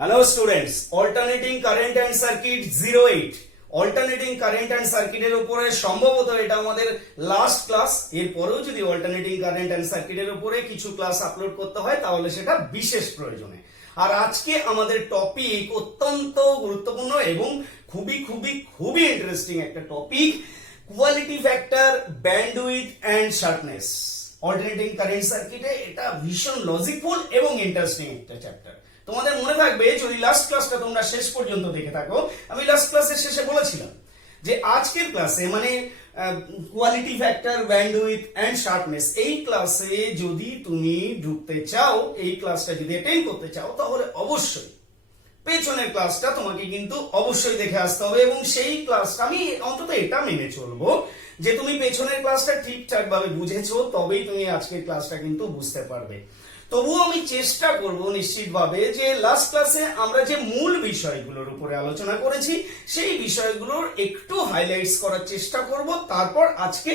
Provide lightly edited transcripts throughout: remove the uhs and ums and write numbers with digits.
Hello students, alternating current and circuit 08 alternating current and circuit এর উপরে সম্ভবত এটা আমাদের লাস্ট ক্লাস। এরপরেও যদি alternating current and circuit এর উপরে কিছু ক্লাস আপলোড করতে হয় তাহলে সেটা বিশেষ প্রয়োজনে। আর আজকে আমাদের টপিক অত্যন্ত গুরুত্বপূর্ণ এবং খুবই ইন্টারেস্টিং একটা topic, quality factor, bandwidth and sharpness. Alternating current সার্কিটে এটা ভীষণ লজিকফুল এবং ইন্টারেস্টিং একটা চ্যাপ্টার। তোমাদের মনে থাকবে যদি লাস্ট ক্লাসটা তোমরা শেষ পর্যন্ত দেখে থাকো, আমি লাস্ট ক্লাসের শেষে বলেছিলাম যে আজকের ক্লাসে মানে quality factor, bandwidth and sharpness, এই ক্লাসে যদি তুমি ঢুকতে চাও, এই ক্লাসটা যদি অ্যাটেন্ড করতে চাও, তাহলে অবশ্যই পেছনের ক্লাসটা তোমাকে কিন্তু অবশ্যই দেখে আসতে হবে। এবং সেই ক্লাসটা আমি অন্তত এটা মেনে চলবো যে তুমি পেছনের ক্লাসটা ঠিকঠাক ভাবে বুঝেছো, তবেই তুমি আজকের ক্লাসটা কিন্তু বুঝতে পারবে। তবুও আমি চেষ্টা করব নিশ্চিতভাবে যে লাস্ট ক্লাসে আমরা যে মূল বিষয়গুলোর উপরে আলোচনা করেছি সেই বিষয়গুলোর একটু হাইলাইটস করার চেষ্টা করব। তারপর আজকে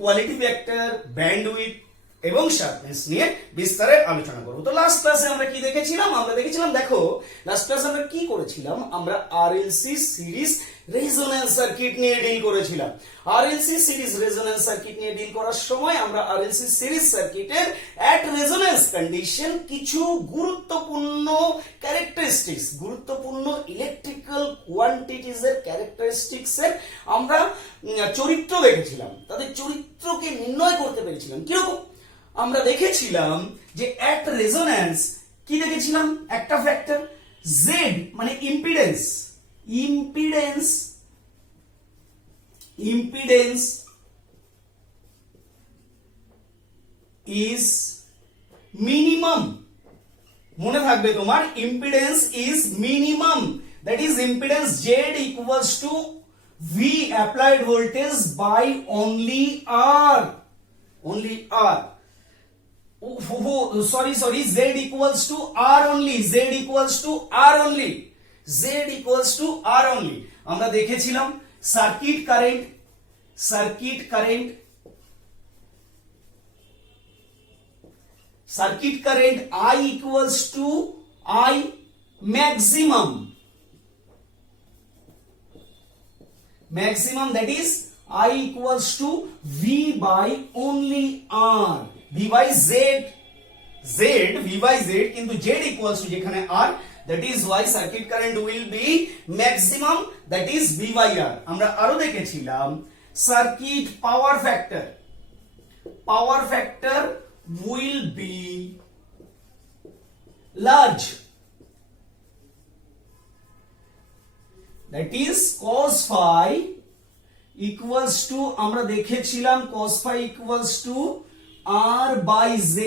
কোয়ালিটি ফ্যাক্টর, ব্যান্ডউইথ এবং শার্পনেস নিয়ে বিস্তারে আলোচনা করব। তো লাস্ট ক্লাসে আমরা কি দেখেছিলাম? দেখো লাস্ট ক্লাসে আমরা কি করেছিলাম, আমরা আরএলসি সিরিজ রেজোন্যান্স সার্কিট নিয়ে ডিল করেছিলাম। আরএলসি সিরিজ রেজোন্যান্স সার্কিট নিয়ে ডিল করার সময় আমরা আরএলসি সিরিজ সার্কিটের এট রেজোন্যান্স কন্ডিশন কিছু গুরুত্বপূর্ণ ক্যারেক্টারিস্টিক্স, গুরুত্বপূর্ণ ইলেকট্রিক্যাল কোয়ান্টিটিজ এর ক্যারেক্টারিস্টিক্স এর আমরা চরিত্র দেখেছিলাম, তাদের চরিত্রকে নির্ণয় করতে পেরেছিলাম। কিরকম? আমরা দেখেছিলাম যে এট রেজোন্যান্স কি দেখেছিলাম, একটা ফ্যাক্টর জেড মানে ইম্পিডেন্স ইজ মিনিমাম। মনে থাকবে তোমার, impedance is minimum, that is impedance Z equals to V applied voltage by only R sorry z equals to r only আমরা দেখেছিলাম circuit current I equals to I maximum, that is I equals to V by only R, V by Z, কিন্তু Z equals to যেখানে R, that is why circuit current will be maximum, that is V by R. আমরা আরো দেখেছিলাম circuit power factor will be large, that is cos phi equals to, আমরা দেখেছিলাম cos phi equals to R by Z,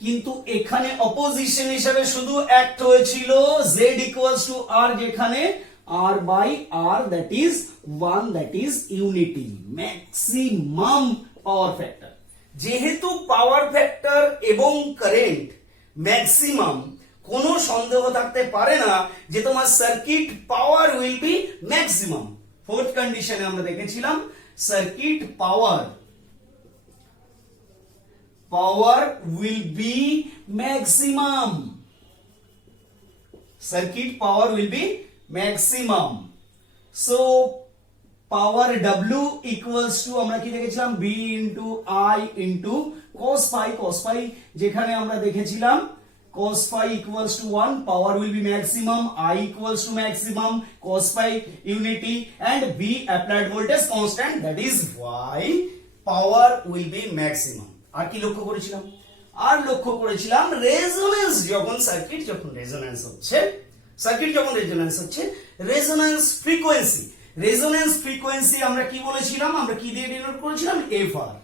কিন্তু এখানে opposition হিসেবে শুধু act হয়েছিল Z equals to R, যেখানে R by R, that is 1, that is unity, maximum power factor। যেহেতু power factor এবং কারেন্ট ম্যাক্সিমাম, কোনো সন্দেহ থাকতে পারে না যে তোমার circuit power will be maximum. Fourth কন্ডিশনে আমরা দেখেছিলাম circuit power will be maximum, so power W equals to আমরা কি দেখেছিলাম B into I into cos phi, যেখানে আমরা দেখেছিলাম cos phi equals to 1, power will be maximum, I equals to maximum, cos phi unity and V applied voltage constant, that is why power will be maximum। আর কি লক্ষ্য করেছিলাম resonance, যখন circuit resonance হচ্ছে resonance frequency আমরা কি বলেছিলাম, আমরা কি দিয়ে ডিনোট করেছিলাম, FR।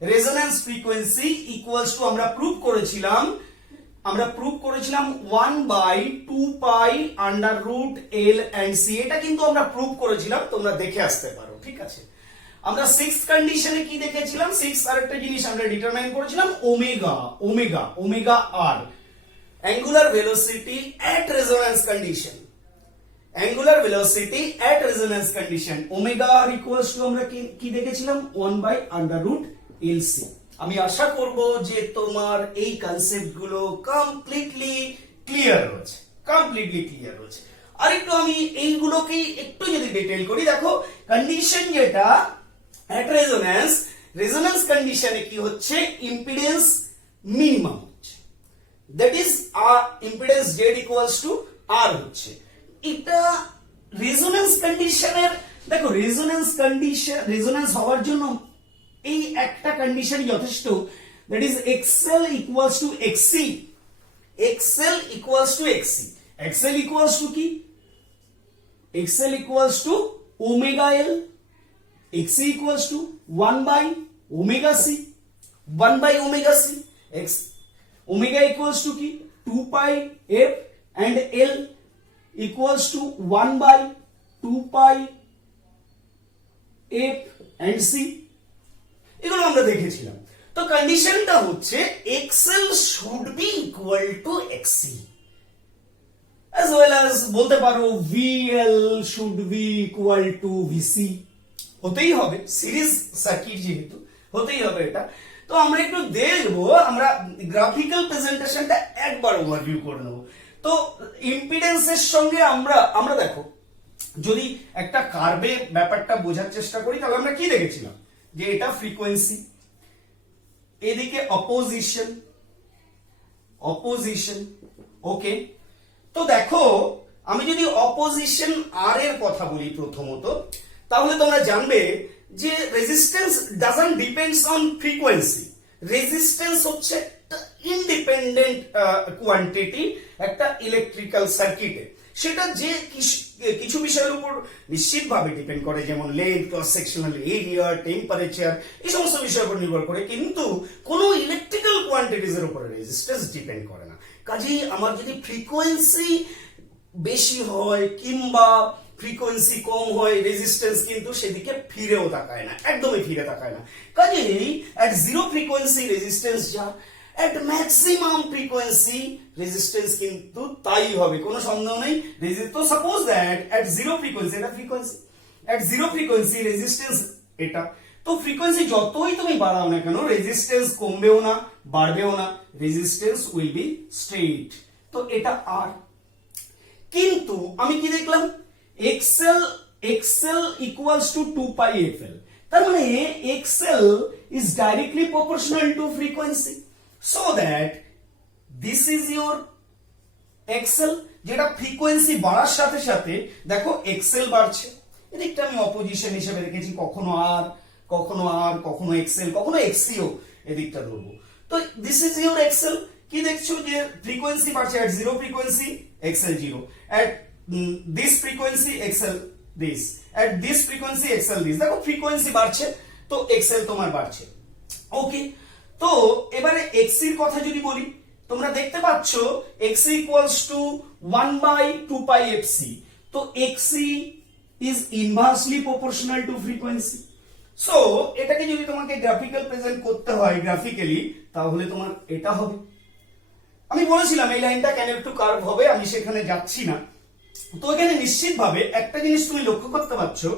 Resonance frequency equals to আমরা প্রুভ করেছিলাম 1 by 2 pi under root L and C, এটা কিন্তু আমরা প্রুভ করেছিলাম, তোমরা দেখে আসতে পারো, ঠিক আছে। আমরা সিক্স কন্ডিশনে কি দেখেছিলাম, আরেকটা জিনিস আমরা ডিটারমাইন করেছিলাম omega R, angular velocity at resonance condition, omega R equals to আমরা কি দেখেছিলাম 1 by under root LC। আমি আশা করব যে তোমার এই কনসেপ্ট গুলো কমপ্লিটলি ক্লিয়ার হয়েছে। কমপ্লিটলি ক্লিয়ার হচ্ছে। আরেকটু আমি এইগুলোকে একটু যদি ডিটেইল করি, দেখো কন্ডিশন যেটা এট রেজোন্যান্স কন্ডিশনে কি হচ্ছে, ইম্পিডেন্স মিনিমাম হচ্ছে, that is impedance Z equals to R হচ্ছে। এটা রেজোন্যান্স কন্ডিশনের, দেখো রেজোন্যান্স হওয়ার জন্য এই একটা কন্ডিশনই যথেষ্ট, that is XL equals to XC. XL equals to XC, XL equals to কি, XL equals to omega L, XC equals to 1 by omega C, 1 by omega C. X omega equals to কি 2 pi F and L equals to 1 by 2 pi F and C. এগুলো আমরা দেখেছিলাম। তো কন্ডিশনটা হচ্ছে XL should be equal to XC, as well as বলতে পারো VL should be equal to VC, হতেই হবে, সিরিজ সার্কিট যেহেতু হতেই হবে এটা। তো আমরা একটু দেখবো, আমরা গ্রাফিক্যাল প্রেজেন্টেশনটা একবার ওভারভিউ করে নেব। তো ইম্পিডেন্সের সঙ্গে আমরা দেখো যদি একটা কার্ভে ব্যাপারটা বোঝার চেষ্টা করি, তাহলে আমরা কি দেখেছিলাম, যে এটা ফ্রিকোয়েন্সি, এদিকে অপোজিশন, ওকে। তো দেখো আমি যদি অপোজিশন আর এর কথা বলি প্রথমত, তাহলে তোমরা জানবে যে resistance doesn't depends on frequency. Resistance হচ্ছে একটা ইন্ডিপেন্ডেন্ট কোয়ান্টিটি একটা ইলেকট্রিক্যাল সার্কিটে। সেটা যে কিছু বিষয়ের উপর নিশ্চিতভাবে ডিপেন্ড করে, যেমন length, cross sectional area, temperature, এই সমস্ত বিষয়ের উপর নির্ভর করে, কিন্তু কোনো ইলেকট্রিক্যাল কোয়ান্টিটিজ এর উপরে রেজিস্ট্যান্স ডিপেন্ড করে না। কাজেই আমার যদি ফ্রিকোয়েন্সি বেশি হয় কিংবা ফ্রিকোয়েন্সি কম হয়, রেজিস্ট্যান্স কিন্তু সেদিকে ফিরেও তাকায় না, একদমই ফিরে তাকায় না। কাজেই এট জিরো ফ্রিকোয়েন্সি রেজিস্ট্যান্স যা, এট ম্যাক্সিমাম ফ্রিকোয়েন্সি রেজিস্ট্যান্স কিন্তু তাই হবে, কোনো সন্দেহ নেই। তো suppose that at zero frequency, এটা ফ্রিকোয়েন্সি, এট জিরো ফ্রিকোয়েন্সি রেজিস্ট্যান্স এটা, তো ফ্রিকোয়েন্সি যতই তুমি বাড়াও না কেন, রেজিস্ট্যান্স কমবেও না বাড়বেও না, রেজিস্ট্যান্স উইল বি স্ট্রেট। তো এটা আর, কিন্তু আমি কি দেখলাম, এক্সএল ইকুয়ালস টু 2 পাই এফএল, তার মানে XL is directly proportional to frequency, so that this is your XL, যেটা ফ্রিকোয়েন্সি বাড়ার সাথে সাথে দেখো এক্সএল বাড়ছে। এদিকটা আমি অপোজিশন হিসেবে রেখেছি, কখনো আর কখনো এক্সএল, কখনো এক্সিও এদিকটা ধরবো। তো দিস ইজ ইওর এক্সএল। কি দেখছো, যে ফ্রিকোয়েন্সি বাড়ছে, at zero frequency XL zero, at this frequency XL this, at this frequency XL this. দেখো ফ্রিকোয়েন্সি বাড়ছে তো এক্সএল তোমার বাড়ছে, ওকে। তো এবারে এক্সির কথা যদি বলি, তোমরা দেখতে পাচ্ছ XC equals to 1 by 2 pi FC, তো XC is inversely proportional to frequency. So এটাকে যদি তোমাকে গ্রাফিক্যাল প্রেজেন্ট করতে হয় গ্রাফিক্যালি, তাহলে তোমার এটা হবে। আমি বলেছিলাম এই লাইনটা কেন একটু কার্ভ হবে, আমি সেখানে যাচ্ছি না। তো এখানে নিশ্চিতভাবে একটা জিনিস তুমি লক্ষ্য করতে পারছো,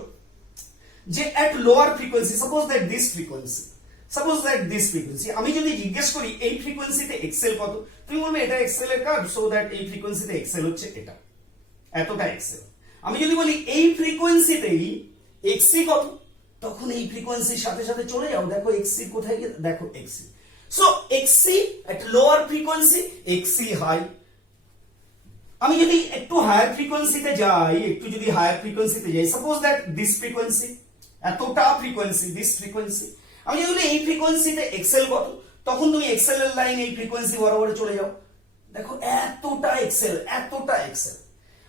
যে at lower frequency, suppose that this frequency, আমি যদি জিজ্ঞেস করি এই ফ্রিকোয়েন্সিতে এক্সেল কত, তুমি বলবে এটা এক্সেল এর কার্ভ, সো দ্যাট এই ফ্রিকোয়েন্সিতে এক্সেল হচ্ছে এটা, এতটা এক্সেল। আমি যদি বলি এই ফ্রিকোয়েন্সিতেই এক্সি কত, তখন এই ফ্রিকোয়েন্সির সাথে সাথে চলে যাও, দেখো এক্সি কোথায় গিয়ে, দেখো এক্সি। সো এক্সি এট লোয়ার ফ্রিকোয়েন্সি, এক্সি হাই। আমি যদি একটু হায়ার ফ্রিকোয়েন্সিতে যাই, সাপোজ দ্যাট দিস ফ্রিকোয়েন্সি, এতটা ফ্রিকোয়েন্সি, দিস ফ্রিকোয়েন্সি, আমি যদি এই ফ্রিকোয়েন্সিতে এক্সেল কত, তখন তুমি এক্সেল এর লাইন এই ফ্রিকোয়েন্সি বরাবর চলে যাও, দেখো এতটা এক্সেল।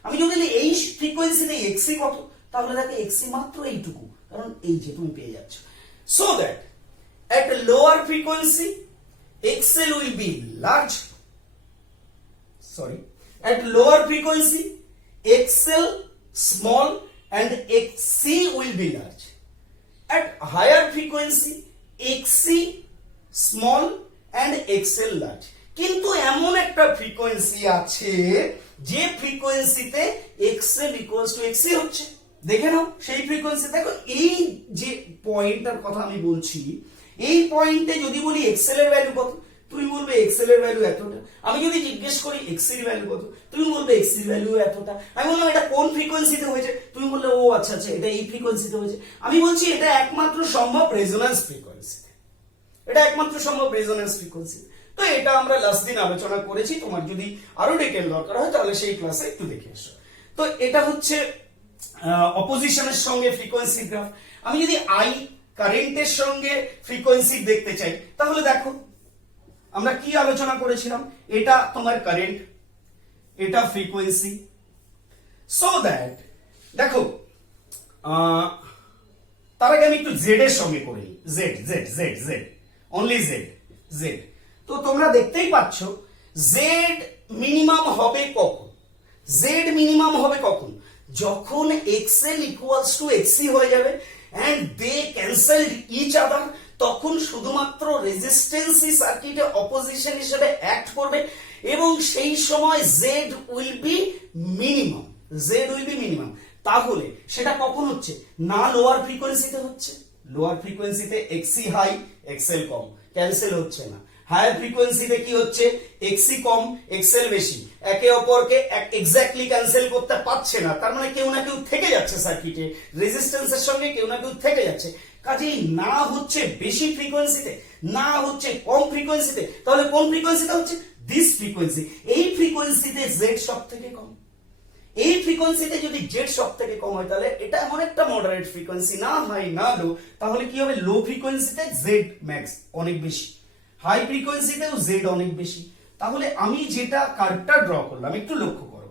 আমি যদি এই ফ্রিকোয়েন্সিতে এক্সি কত, তাহলে দেখো এক্সি মাত্র এইটুকু, কারণ এই যে তুমি পেয়ে যাচ্ছ। So that at a lower frequency XL will be large, at lower frequency XL small and XC will be large, at higher frequency XC small and XL large। কিন্তু এমন একটা ফ্রিকোয়েন্সি আছে যে ফ্রিকোয়েন্সিতে XL equals to XC হচ্ছে, দেখে নাও সেই frequency. দেখো এই যে পয়েন্টটার কথা আমি বলছি, এই পয়েন্টে যদি বলি এক্সেল এর ভ্যালু কত, তুমি বলবে এক্সেল এর ভ্যালু এতটা। আমি যদি জিজ্ঞেস করি এক্স এর ভ্যালু কত, তুমি বলবে এক্স এর ভ্যালু এতটা। আমি বললাম এটা কোন ফ্রিকোয়েন্সিতে হয়েছে, তুমি বললে ও আচ্ছা আচ্ছা এটা এই ফ্রিকোয়েন্সিতে হয়েছে। আমি বলছি এটা একমাত্র সম্ভব রেজোন্যান্স ফ্রিকোয়েন্সিতে, এটা একমাত্র সম্ভব রেজোন্যান্স ফ্রিকোয়েন্সি। তো এটা আমরা লাস্ট দিন আলোচনা করেছি, তোমার যদি আরো ডিটেইল দরকার হয় তাহলে সেই ক্লাসে একটু দেখে এসো। তো এটা হচ্ছে অপোজিশনের সঙ্গে ফ্রিকোয়েন্সি গ্রাফ। আমি যদি আই কারেন্টের সঙ্গে ফ্রিকোয়েন্সি দেখতে চাই তাহলে দেখো আমরা কি আলোচনা করেছিলাম, এটা তোমার কারেন্ট, এটা ফ্রিকোয়েন্সি। সো দ্যাট দেখো তার আগে আমি একটু জেড এর সঙ্গে করে নিই, Z Z Z Z only Z Z. তো তোমরা দেখতেই পাচ্ছ জেড মিনিমাম হবে কখন, জেড মিনিমাম হবে কখন, যখন এক্সএল ইকুয়ালস টু এক্সি হয়ে যাবে and they cancelled each other, তখন শুধুমাত্র রেজিস্ট্যান্সই সার্কিটে অপোজিশন হিসেবে অ্যাক্ট করবে এবং সেই সময় Z will be minimum, Z will be minimum. তাহলে সেটা কখন হচ্ছে, না লোয়ার ফ্রিকোয়েন্সিতে হচ্ছে, লোয়ার ফ্রিকোয়েন্সিতে এক্সি হাই এক্সএল কম, ক্যান্সেল হচ্ছে না। হায়ার ফ্রিকোয়েন্সিতে কি হচ্ছে, এক্সি কম এক্সএল বেশি, একে অপরকে এক্স্যাক্টলি ক্যান্সেল করতে পারছে না, তার মানে কেউ না কেউ থেকে যাচ্ছে সার্কিটে, রেজিস্ট্যান্সের সঙ্গে কেউ না কেউ থেকে যাচ্ছে। কাজেই না হচ্ছে বেশি ফ্রিকোয়েন্সিতে, না হচ্ছে কম ফ্রিকোয়েন্সিতে, তাহলে কোন ফ্রিকোয়েন্সিতে হচ্ছে, দিস ফ্রিকোয়েন্সি। এই ফ্রিকোয়েন্সিতে জেড সব থেকে কম, এই ফ্রিকোয়েন্সিতে যদি জেড সব থেকে কম হয় তাহলে এটা এমন একটা মডারেট ফ্রিকোয়েন্সি, না হাই না লো। তাহলে কি হবে, লো ফ্রিকোয়েন্সিতে জেড ম্যাক্স অনেক বেশি, হাই ফ্রিকোয়েন্সিতেও জেড অনেক বেশি। তাহলে আমি যেটা কার্ভটা ড্র করলাম একটু লক্ষ্য করো,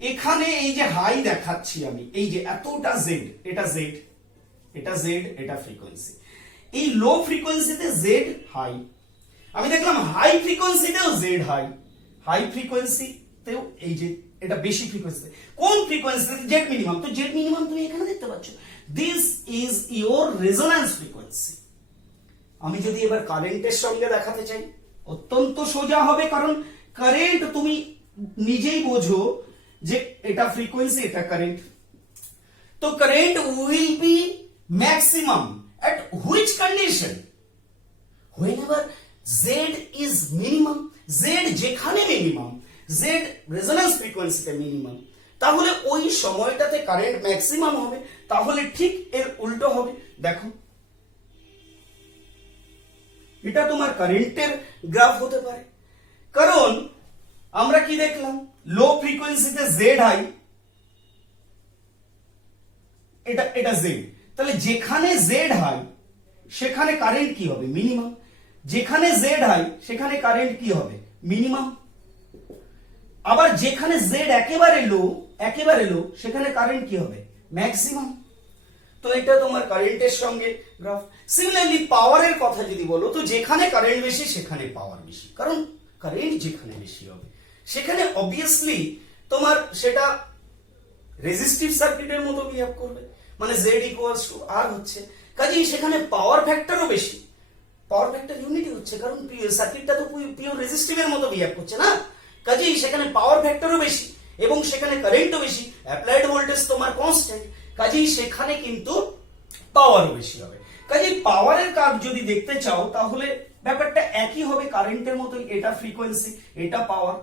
এখানে এই যে হাই দেখাচ্ছি আমি, এই যে এতটা জেড, এটা জেড, এটা জেড, এটা ফ্রিকোয়েন্সি। এই লো ফ্রিকোয়েন্সিতে জেড হাই, আমি দেখলাম হাই ফ্রিকোয়েন্সিতেও জেড হাই, হাই ফ্রিকোয়েন্সিতেও এই যে এটা বেশি ফ্রিকোয়েন্সি। কোন ফ্রিকোয়েন্সিতে, জেড মিনিমাম। তো জেড মিনিমাম তুমি এখানে দেখতে পাচ্ছ, this is your resonance frequency. আমি যদি এবার কারেন্টের সঙ্গে দেখাতে চাই, অত্যন্ত সোজা হবে, কারণ কারেন্ট তুমি নিজেই বোঝো যে এটা ফ্রিকোয়েন্সি, এটা কারেন্ট। তো current will be maximum at which condition, whenever z is minimum, z যেখানে মিনিমাম, z রেজোন্যান্স ফ্রিকোয়েন্সিতে মিনিমাম, তাহলে ওই সময়টাতে কারেন্ট ম্যাক্সিমাম হবে। তাহলে ঠিক এর উল্টো হবে, দেখো এটা তোমার কারেন্টের গ্রাফ হতে পারে, কারণ আমরা কি দেখলাম, লো ফ্রিকোয়েন্সিতে জেড হাই, এটা এটা জেড, তাহলে যেখানে জেড হাই সেখানে কারেন্ট কি হবে, মিনিমাম। যেখানে জেড হাই সেখানে কারেন্ট কি হবে, মিনিমাম। আবার যেখানে জেড একেবারে লো, একেবারে লো, সেখানে কারেন্ট কি হবে, ম্যাক্সিমাম। তো এটা তোমার কারেন্টের সঙ্গে গ্রাফ। সিমিলারলি পাওয়ারের কথা যদি বলো, তো যেখানে কারেন্ট বেশি সেখানে পাওয়ার বেশি, কারণ কারেন্ট যেখানে বেশি হবে সেখানে অবভিয়াসলি তোমার সেটা রেজিস্টিভ সার্কিটের মতো বিহেভ করবে, মানে জেড ইকুয়ালস টু আর হচ্ছে, কাজেই সেখানে পাওয়ার ফ্যাক্টরও বেশি, পাওয়ার ফ্যাক্টর ইউনিটি হচ্ছে, কারণ সার্কিটটা তো পিওর রেজিস্টিভের মতো বিহেভ করছে না, কাজেই সেখানে পাওয়ার ফ্যাক্টরও বেশি এবং সেখানে কারেন্টও বেশি, অ্যাপ্লাইড ভোল্টেজ তোমার কনস্ট্যান্ট, কাজেই সেখানে কিন্তু পাওয়ারও বেশি হবে। কাজেই পাওয়ারের কার্ভ যদি দেখতে চাও তাহলে ব্যাপারটা একই হবে, কারেন্টের মতোই, এটা ফ্রিকোয়েন্সি, এটা পাওয়ার,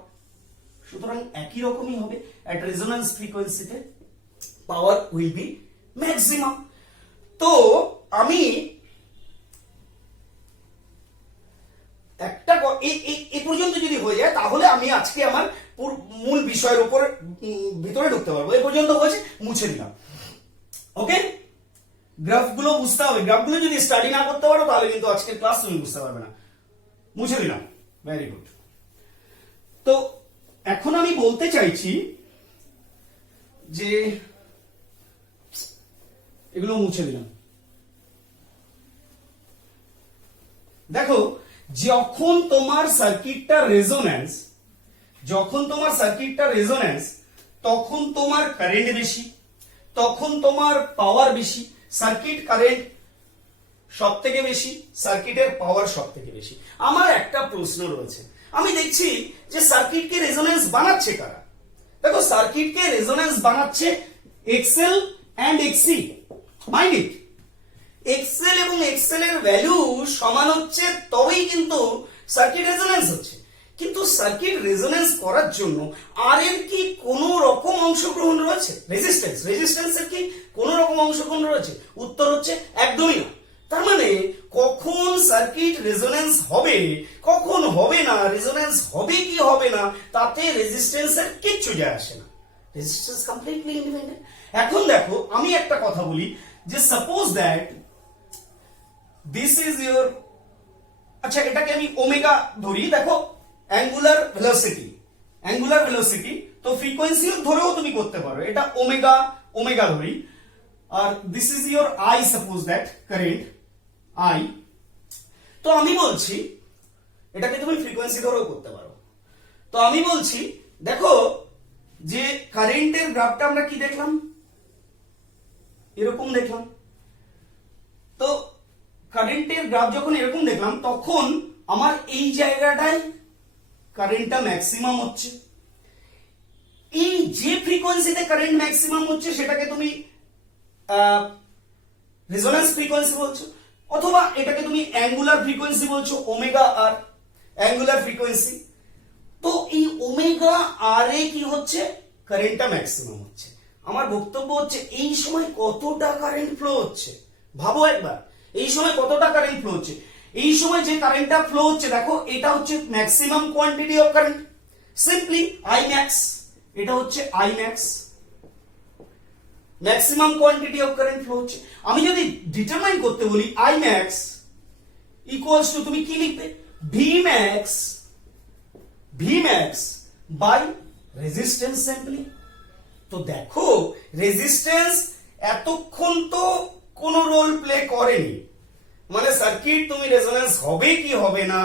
সুতরাং একই রকমই হবে। এট রেজোন্যান্স ফ্রিকোয়েন্সিতে পাওয়ার উইল বি ম্যাক্সিমাম। তো আমি একটা এই পর্যন্ত যদি হয়ে যায় তাহলে আমি আজকে আমার মূল বিষয়ের উপর ভিতরে ঢুকতে পারবো। এই পর্যন্ত হয়েছে, মুছে দিলাম। ওকে, গ্রাফগুলো বুঝতে হবে, গ্রাফগুলো যদি স্টাডি না করতে পারো তাহলে কিন্তু আজকের ক্লাস তুমি বুঝতে পারবে না। মুছে দিলাম, ভেরি গুড। তো এখন আমি বলতে চাইছি যে এগুলো মুছে দিলাম। দেখো, যখন তোমার সার্কিটটা রেজোন্যান্স, যখন তোমার সার্কিটটা রেজোন্যান্স, তখন তোমার কারেন্ট বেশি, তখন তোমার পাওয়ার বেশি। সার্কিট কারেন্ট সব থেকে বেশি, সার্কিটের পাওয়ার সব থেকে বেশি। আমার একটা প্রশ্ন রয়েছে, আমি দেখছি যে সার্কিটকে রেজোন্যান্স বানাচ্ছে কারা? দেখো, সার্কিটকে রেজোন্যান্স বানাচ্ছে XL and XC. Mind it, XL এবং এক্সএল এর ভ্যালু সমান হচ্ছে তবেই কিন্তু সার্কিট রেজোন্যান্স হচ্ছে। কিন্তু সার্কিট রেজোন্যান্স করার জন্য আর এর কি কোনো রকম অংশগ্রহণ রয়েছে? রেজিস্ট্যান্সের কি কোনো রকম অংশগ্রহণ রয়েছে? উত্তর হচ্ছে একদমই না। তার মানে কখন সার্কিট রেজোন্যান্স হবে, কখন হবে না, রেজোন্যান্স হবে কি হবে না, তাতে রেজিস্ট্যান্সের কিচ্ছু যায় আসে না। Resistance completely independent. এখন দেখো আমি একটা কথা বলি যে suppose that this is your, আচ্ছা এটাকে আমি ওমেগা ধরি, দেখো অ্যাঙ্গুলার ভেলোসিটি, তো ফ্রিকোয়েন্সি ধরেও তুমি করতে পারো, এটা ওমেগা ধরি, আর this is your I, suppose that current I. তো আমি বলছি এটাকে তুমি ফ্রিকোয়েন্সি ধরেও করতে পারো। তো আমি বলছি দেখো যে কারেন্টের গ্রাফটা আমরা কি দেখলাম, এরকম দেখলাম। তো কারেন্টের গ্রাফ যখন এরকম দেখলাম তখন আমার এই জায়গাটায় কারেন্টটা ম্যাক্সিমাম হচ্ছে। এই যে ফ্রিকোয়েন্সিতে কারেন্ট ম্যাক্সিমাম হচ্ছে সেটাকে তুমি রেজোন্যান্স ফ্রিকোয়েন্সি বলছো, অথবা এটাকে তুমি অ্যাঙ্গুলার ফ্রিকোয়েন্সি বলছো, ওমেগা আর অ্যাঙ্গুলার ফ্রিকোয়েন্সি। তো এই ওমেগা আর এ কি হচ্ছে, কারেন্টটা ম্যাক্সিমাম হচ্ছে। আমার বক্তব্য হচ্ছে এই সময় কতটা কারেন্ট ফ্লো হচ্ছে, ভাবো একবার এই সময় কতটা কারেন্ট ফ্লো হচ্ছে। এই সময় যে কারেন্টটা ফ্লো হচ্ছে দেখো এটা হচ্ছে maximum quantity of current, simply I max, এটা হচ্ছে I max, maximum quantity of current flow হচ্ছে। আমি যদি ডিটারমাইন করতে বলি আই ম্যাক্স ইকুয়ালস টু, তুমি কি লিখবে, V max by resistance simply. তো দেখো রেজিস্ট্যান্স এতক্ষণ তো কোনো রোল প্লে করেনি, মানে সার্কিট তুমি রেজোন্যান্স হবে কি হবে না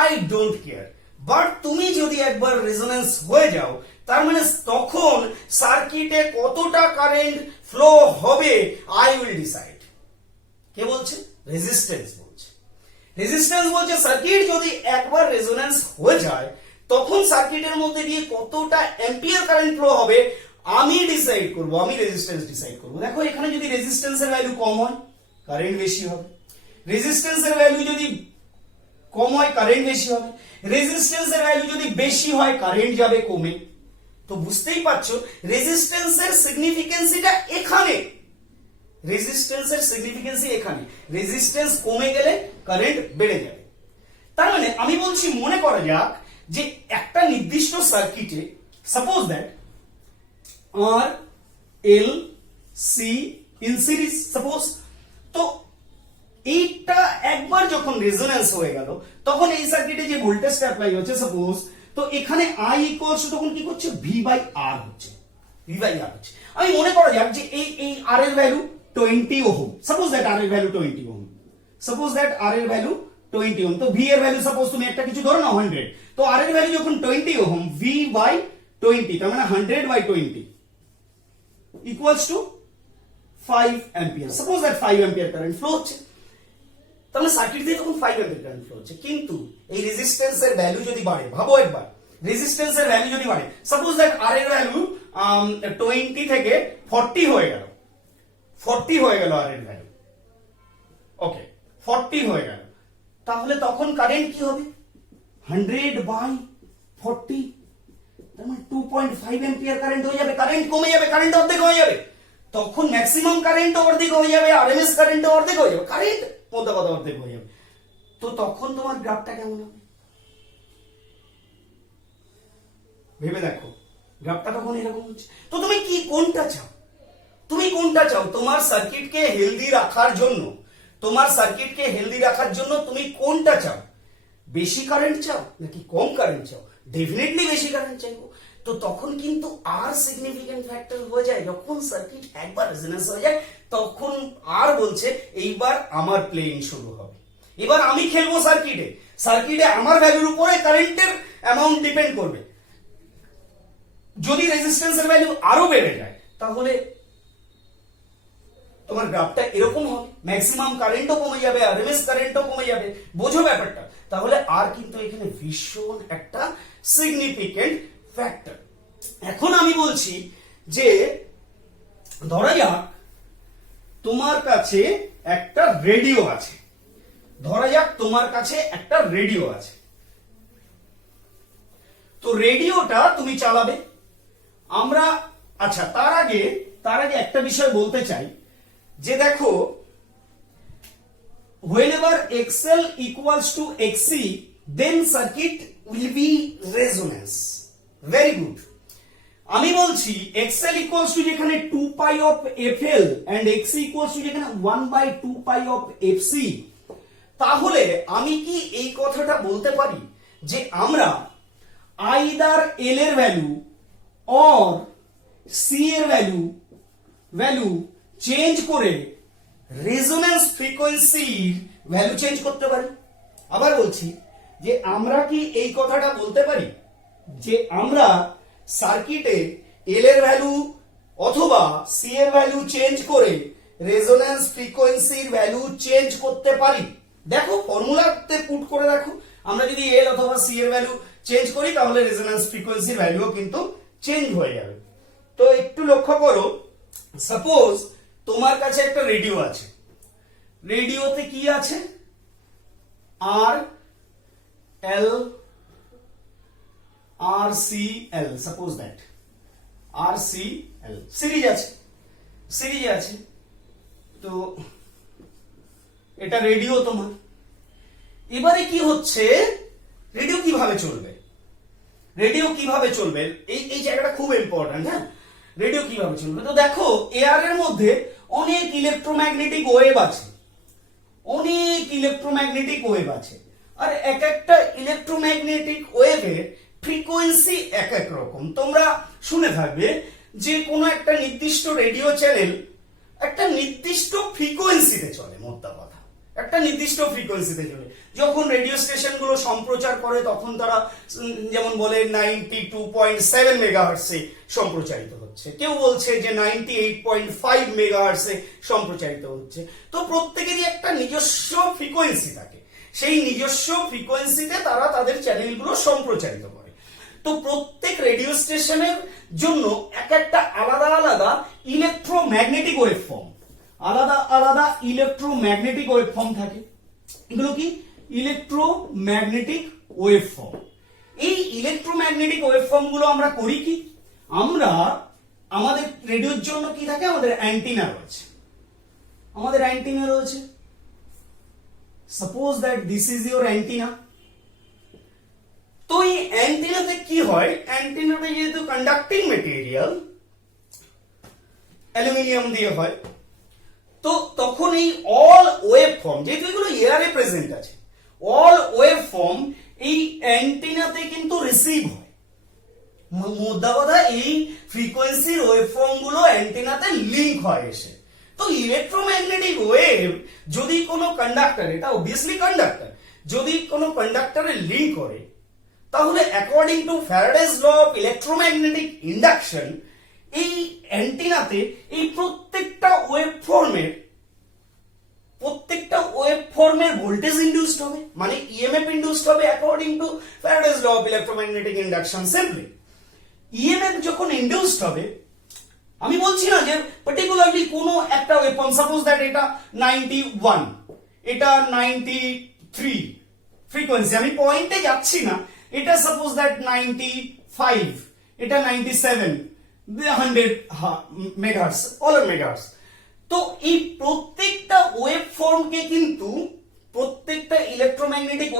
আই ডোন্ট কেয়ার, বাট তুমি যদি একবার রেজোন্যান্স হয়ে যাও তার মানে তখন সার্কিটে কতটা কারেন্ট ফ্লো হবে আই উইল ডিসাইড। কে বলছে? রেজিস্ট্যান্স বলছে। রেজিস্ট্যান্স বলছে সার্কিট যদি একবার রেজোন্যান্স হয়ে যায় তখন সার্কিটের মধ্যে দিয়ে কতটা অ্যাম্পিয়ার কারেন্ট ফ্লো হবে আমি ডিসাইড করব, আমি রেজিস্ট্যান্স ডিসাইড করব। দেখো এখানে যদি রেজিস্ট্যান্সের ভ্যালু কম হয় কারেন্ট বেশি হবে, রেজিস্ট্যান্সের ভ্যালু যদি কম হয় কারেন্ট বেশি হবে, রেজিস্ট্যান্সের ভ্যালু যদি বেশি হয় কারেন্ট যাবে কমে। তো বুঝতেই পারছো রেজিস্ট্যান্সের সিগনিফিকেন্সিটা এখানে, রেজিস্ট্যান্সের সিগনিফিকেন্সি এখানে, রেজিস্ট্যান্স কমে গেলে কারেন্ট বেড়ে যাবে। তার মানে আমি বলছি মনে করা যাক যে একটা নির্দিষ্ট সার্কিটে suppose that R L C in series suppose, তো এইটা একবার যখন রেজোন্যান্স হয়ে গেল তখন এই সার্কিটে যে ভোল্টেজটা অ্যাপ্লাই হচ্ছে সাপোজ, তো এখানে আই ইকুয়ালস তখন কি করছে, ভি বাই আর হচ্ছে, ভি বাই আর হচ্ছে। আমি মনে করা যাক যে এই আর এর ভ্যালু 20 ওহম, সাপোজ দ্যাট আর এর ভ্যালু 20 ওহম, সাপোজ দ্যাট আর এর ভ্যালু 20 ওহম, তো ভি এর ভ্যালু সাপোজ তুমি একটা কিছু ধরো না 100, তো আর এর ভ্যালু যখন 20 ওহম, ভি বাই 20 তার মানে 100 by 20 equals to 5 ampere, suppose that 5 ampere current flow হচ্ছে। তাহলে সার্কিট দিয়ে তখন 5 অ্যাম্পিয়ার কারেন্ট ফ্লো হচ্ছে, কিন্তু এই রেজিস্ট্যান্সের ভ্যালু যদি বাড়ে, ভাবো একবার রেজিস্ট্যান্সের ভ্যালু যদি বাড়ে, সাপোজ দ্যাট আর এর ভ্যালু 20 থেকে 40 হয়ে গেল, 40 হয়ে গেল আর এর ভ্যালু, ওকে 40 হয়ে গেল, তাহলে তখন কারেন্ট কি হবে, 100 বাই 40, তার মানে 2.5 অ্যাম্পিয়ার কারেন্ট হয়ে যাবে, কারেন্ট কমে যাবে, কারেন্ট অর্ধেক হয়ে যাবে, তখন ম্যাক্সিমাম কারেন্ট অর্ধেক হয়ে যাবে, আরএমএস কারেন্ট অর্ধেক হয়ে যাবে, কারেন্ট মধ্যে কথা অর্ধেক হয়ে যাবে। তো তখন তোমার গ্রাফটা কেমন হবে ভেবে দেখো, গ্রাফটা তখন এরকম হচ্ছে। তো তুমি কি কোনটা চাও, তুমি কোনটা চাও তোমার সার্কিটকে হেলদি রাখার জন্য, তোমার সার্কিটকে হেলদি রাখার জন্য তুমি কোনটা চাও, বেশি কারেন্ট চাও নাকি কম কারেন্ট চাও? ডেফিনেটলি বেশি কারেন্ট চাইবো। তো তখন কিন্তু আর সিগনিফিকেন্ট ফ্যাক্টর হয়ে যায় যখন সার্কিট একবার রেজোন্যান্স হয়ে যায়, তখন আর বলছে এইবার আমার প্লেইং শুরু হবে, এবার আমি খেলবো সার্কিটে, সার্কিটে আমার ভ্যালুর উপরে কারেন্টের অ্যামাউন্ট ডিপেন্ড করবে। যদি রেজিস্ট্যান্সের ভ্যালু আরো বেড়ে যায় তাহলে তোমার গ্রাফটা এরকম হবে, ম্যাক্সিমাম কারেন্টও কমে যাবে, আরএমএস কারেন্টও কমে যাবে, বোঝো ব্যাপারটা? তাহলে আর কিন্তু এখানে ভীষণ একটা সিগনিফিকেন্ট ফ্যাক্টর। এখন আমি বলছি যে ধরা যাক তোমার কাছে একটা রেডিও আছে, ধরা যাক তোমার কাছে একটা রেডিও আছে, তো রেডিওটা তুমি চালাবে। আমরা আচ্ছা তার আগে একটা বিষয় বলতে চাই যে দেখো, whenever XL equals to XC then circuit will be resonance. Very good. আমি বলছি XL equals to যেখানে 2 pi of FL and XC equals to যেখানে 1/2 pi of FC, তাহলে আমি কি এই কথাটা বলতে পারি যে আমরা আইদার L এর ভ্যালু অর C এর ভ্যালু চেঞ্জ করে রেজোন্যান্স ফ্রিকোয়েন্সির ভ্যালু চেঞ্জ করতে পারি? আবার বলছি যে আমরা কি এই কথাটা বলতে পারি যে আমরা সার্কিটে এল এর ভ্যালু অথবা সি এর ভ্যালু চেঞ্জ করে রেজোন্যান্স ফ্রিকোয়েন্সির ভ্যালু চেঞ্জ করতে পারি? দেখো ফর্মুলাতে পুট করে দেখো, আমরা যদি এল অথবা সি এর ভ্যালু চেঞ্জ করি তাহলে রেজোন্যান্স ফ্রিকোয়েন্সির ভ্যালুও কিন্তু চেঞ্জ হয়ে যাবে। তো একটু লক্ষ্য করো, সাপোজ তোমার কাছে একটা রেডিও আছে, রেডিওতে কি আছে? আর L R C L, suppose that R C L সিরিজে আছে। তো এটা রেডিও তোমার। এবারে কি হচ্ছে, রেডিও কিভাবে চলবে এই জায়গাটা খুব ইম্পর্টেন্ট। হ্যাঁ, রেডিও কিভাবে চলবে? তো দেখো এয়ার এর মধ্যে অনেক ইলেকট্রোম্যাগনেটিক ওয়েভ আছে, আর এক একটা ইলেকট্রোম্যাগনেটিক ওয়েভের ফ্রিকোয়েন্সি এক এক রকম। তোমরা শুনে থাকবে যে কোনো একটা নির্দিষ্ট রেডিও চ্যানেল একটা নির্দিষ্ট ফ্রিকোয়েন্সিতে চলে, মোদ্দা কথা একটা নির্দিষ্ট ফ্রিকোয়েন্সিতে চলে। যখন রেডিও স্টেশন গুলো সম্প্রচার করে তখন তারা যেমন বলে 92.7 মেগাহার্টজে সম্প্রচারিত হচ্ছে, কেউ বলছে যে 98.5 মেগাহার্টজে সম্প্রচারিত হচ্ছে। তো প্রত্যেকেরই একটা নিজস্ব ফ্রিকোয়েন্সি থাকে, সেই নিজস্ব ফ্রিকোয়েন্সিতে তারা তাদের চ্যানেলগুলো সম্প্রচারিত করে। তো প্রত্যেক রেডিও স্টেশনের জন্য এক একটা আলাদা ইলেকট্রোম্যাগনেটিক ওয়েভফর্ম থাকে। এগুলো কি? Electromagnetic waveform. এই ইলেকট্রোম্যাগনেটিক ওয়েভফর্ম গুলো আমরা করি কি? আমরা আমাদের রেডিওর জন্য কি থাকে? আমাদের অ্যান্টিনা রয়েছে। Suppose that this is your antenna. তো এই অ্যান্টিনাতে কি হয়? অ্যান্টিনাতে যেহেতু কন্ডাক্টিং মেটেরিয়াল অ্যালুমিনিয়াম দিয়ে হয়, তো তখন এই অল ওয়েভ ফর্ম, যেহেতু এগুলো এয়ারে প্রেজেন্ট আছে, অল ওয়েভ ফর্ম এই অ্যান্টিনাতে কিন্তু রিসিভ হয়। মোদ্দা কথা এই ফ্রিকোয়েন্সির ওয়েভ ফর্ম গুলো অ্যান্টিনাতে লিংক হয় এসে। তো ইলেকট্রোম্যাগনেটিক ওয়েভ যদি কোনো কন্ডাক্টর, এটা অবভিয়াসলি কন্ডাক্টর, যদি কোনো কন্ডাক্টরে লিংক করে তাহলে according to Faraday's law of electromagnetic induction এই অ্যান্টিনাতে এই প্রত্যেকটা ওয়েভ ফর্মের ভোল্টেজ ইনডিউসড হবে, মানে ইএমএফ ইনডিউসড হবে according to Faraday's law of electromagnetic induction. Simply EMF যখন ইনডিউসড হবে, আমি বলছি না যে পার্টিকুলারলি কোনো একটা ওয়েভফর্ম, সাপোজ দ্যাট এটা 91, এটা 93 ফ্রিকোয়েন্সি, আমি পয়েন্টে যাচ্ছি না, এটা সাপোজ দ্যাট 95, এটা 97, 100 মেগাহার্টজ, অল মেগাহার্টজ। তো এই প্রত্যেকটা ওয়েভ ফর্মকে কিন্তু, প্রত্যেকটা ইলেকট্রোম্যাগনেটিক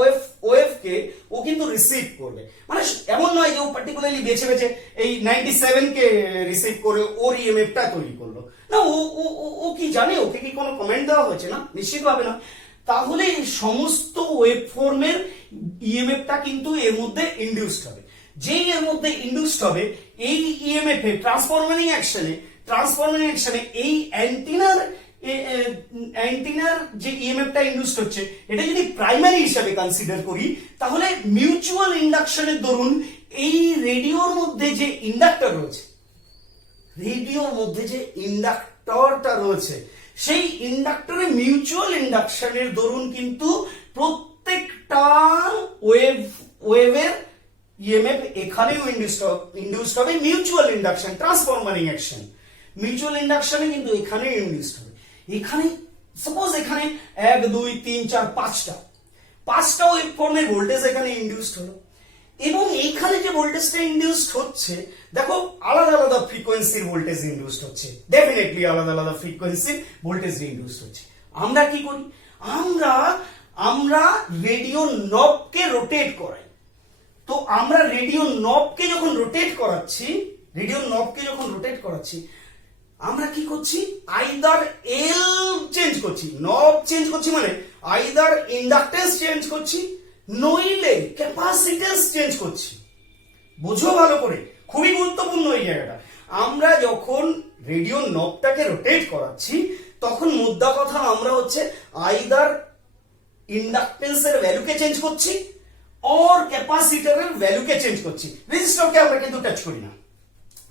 ওয়েভকে ও কিন্তু রিসিভ করবে। মানে এমন নয় যে ও পার্টিকুলারলি বেছে এই 97 কে রিসিভ করে ওর ইএমএফটা তৈরি করলো না। ও কি জানে? ওকে কি কোনো কমেন্ট দেওয়া হয়েছে? না, নিশ্চিতভাবে না। তাহলে এই সমস্ত ওয়েভ ফর্মের ইএমএফটা কিন্তু এর মধ্যে ইনডিউসড হবে। যেই এর মধ্যে ইনডিউসড হবে এই ইএমএফ এর ট্রান্সফরমারিং অ্যাকশনে এই অ্যান্টিনার যে ইএমএফটা ইনডিউসড হচ্ছে, এটা যদি প্রাইমারি হিসাবে কনসিডার করি তাহলে মিউচুয়াল ইন্ডাকশনের দরুন এই রেডিওর মধ্যে যে ইন্ডাক্টরটা রয়েছে সেই ইন্ডাক্টরে মিউচুয়াল ইন্ডাকশনের দরুন কিন্তু প্রত্যেকটা ওয়েভের ইএমএফ এখানেও ইনডিউসড হবে। মিউচুয়াল ইন্ডাকশন, ট্রান্সফরমারিং অ্যাকশন, মিউচুয়াল ইন্ডাকশনে কিন্তু এখানে ইনডিউসড হবে। এখানে সাপোজ এখানে 1 2 3 4 5টা ওয়েভ ফর্মের ভোল্টেজ এখানে ইনডিউসড হলো। এবং এইখানে যে ভোল্টেজটা ইনডিউসড হচ্ছে, দেখো আলাদা আলাদা ফ্রিকোয়েন্সির ভোল্টেজ ইনডিউসড হচ্ছে, ডেফিনেটলি আলাদা আলাদা ফ্রিকোয়েন্সির ভোল্টেজ ইনডিউসড হচ্ছে। আমরা কি করি, আমরা রেডিও নবকে রোটেট করাই। তো আমরা রেডিও নবকে যখন রোটেট করাচ্ছি, আমরা কি করছি, আইদার এল চেঞ্জ করছি, নব চেঞ্জ করছি, মানে আইদার ইন্ডাকটেন্স চেঞ্জ করছি, নইলে ক্যাপাসিটেন্স চেঞ্জ করছি। বুঝো ভালো করে, খুবই গুরুত্বপূর্ণ এই জায়গাটা। আমরা যখন রেডিও নবটাকে রোটেট করাচ্ছি, তখন মুদ্রা কথা আমরা হচ্ছে আইদার ইন্ডাকটেন্সের ভ্যালুকে চেঞ্জ করছি অর ক্যাপাসিটরের ভ্যালুকে চেঞ্জ করছি। রেজিস্টরকে আমরা কিন্তু টাচ করি না,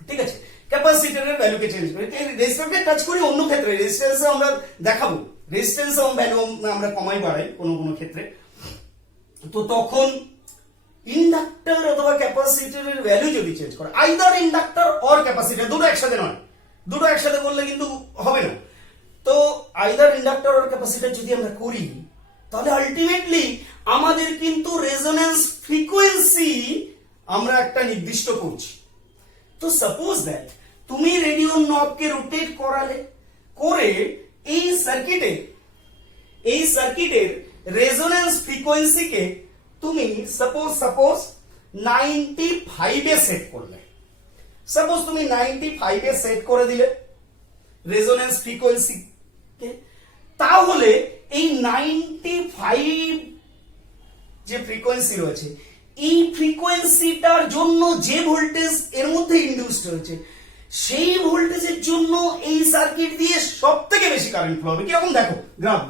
ঠিক আছে, ক্যাপাসিটরের ভ্যালুকে চেঞ্জ করি। রেজিস্টরকে টাচ করি অন্য ক্ষেত্রে, রেজিস্ট্যান্সে আমরা দেখাবো, রেজিস্ট্যান্স এবং ভ্যালু আমরা কমাই বাড়াই কোনো ক্ষেত্রে। তো তখন ইন্ডাক্টর অথবা ক্যাপাসিটরের ভ্যালু যদি চেঞ্জ করে, আইদার ইন্ডাক্টর অর ক্যাপাসিটর, দুটো একসাথে নয়, দুটো একসাথে করলে কিন্তু হবে না। তো আইদার ইন্ডাক্টর অর ক্যাপাসিটর যদি আমরা করি, তাহলে আলটিমেটলি আমাদের কিন্তু রেজোন্যান্স ফ্রিকোয়েন্সি আমরা একটা নির্দিষ্ট করছি। তো সাপোজ দ্যাট তুমি রেডিও নবকে রোটেট করে এই সার্কিটের রেজোন্যান্স ফ্রিকোয়েন্সিকে তুমি সাপোজ 95 এ সেট করলে, সাপোজ তুমি 95 এ সেট করে দিলে রেজোন্যান্স ফ্রিকোয়েন্সিকে, তাহলে এই 95 যে ফ্রিকোয়েন্সি রয়েছে, এই ফ্রিকোয়েন্সিটার জন্য যে ভোল্টেজ এর মধ্যে ইনডিউসড হয়েছে, সেই ভোল্টেজের জন্য এই সার্কিট দিয়ে সবথেকে বেশি কারেন্ট ফ্লো হবে। কিরকম দেখো, graph,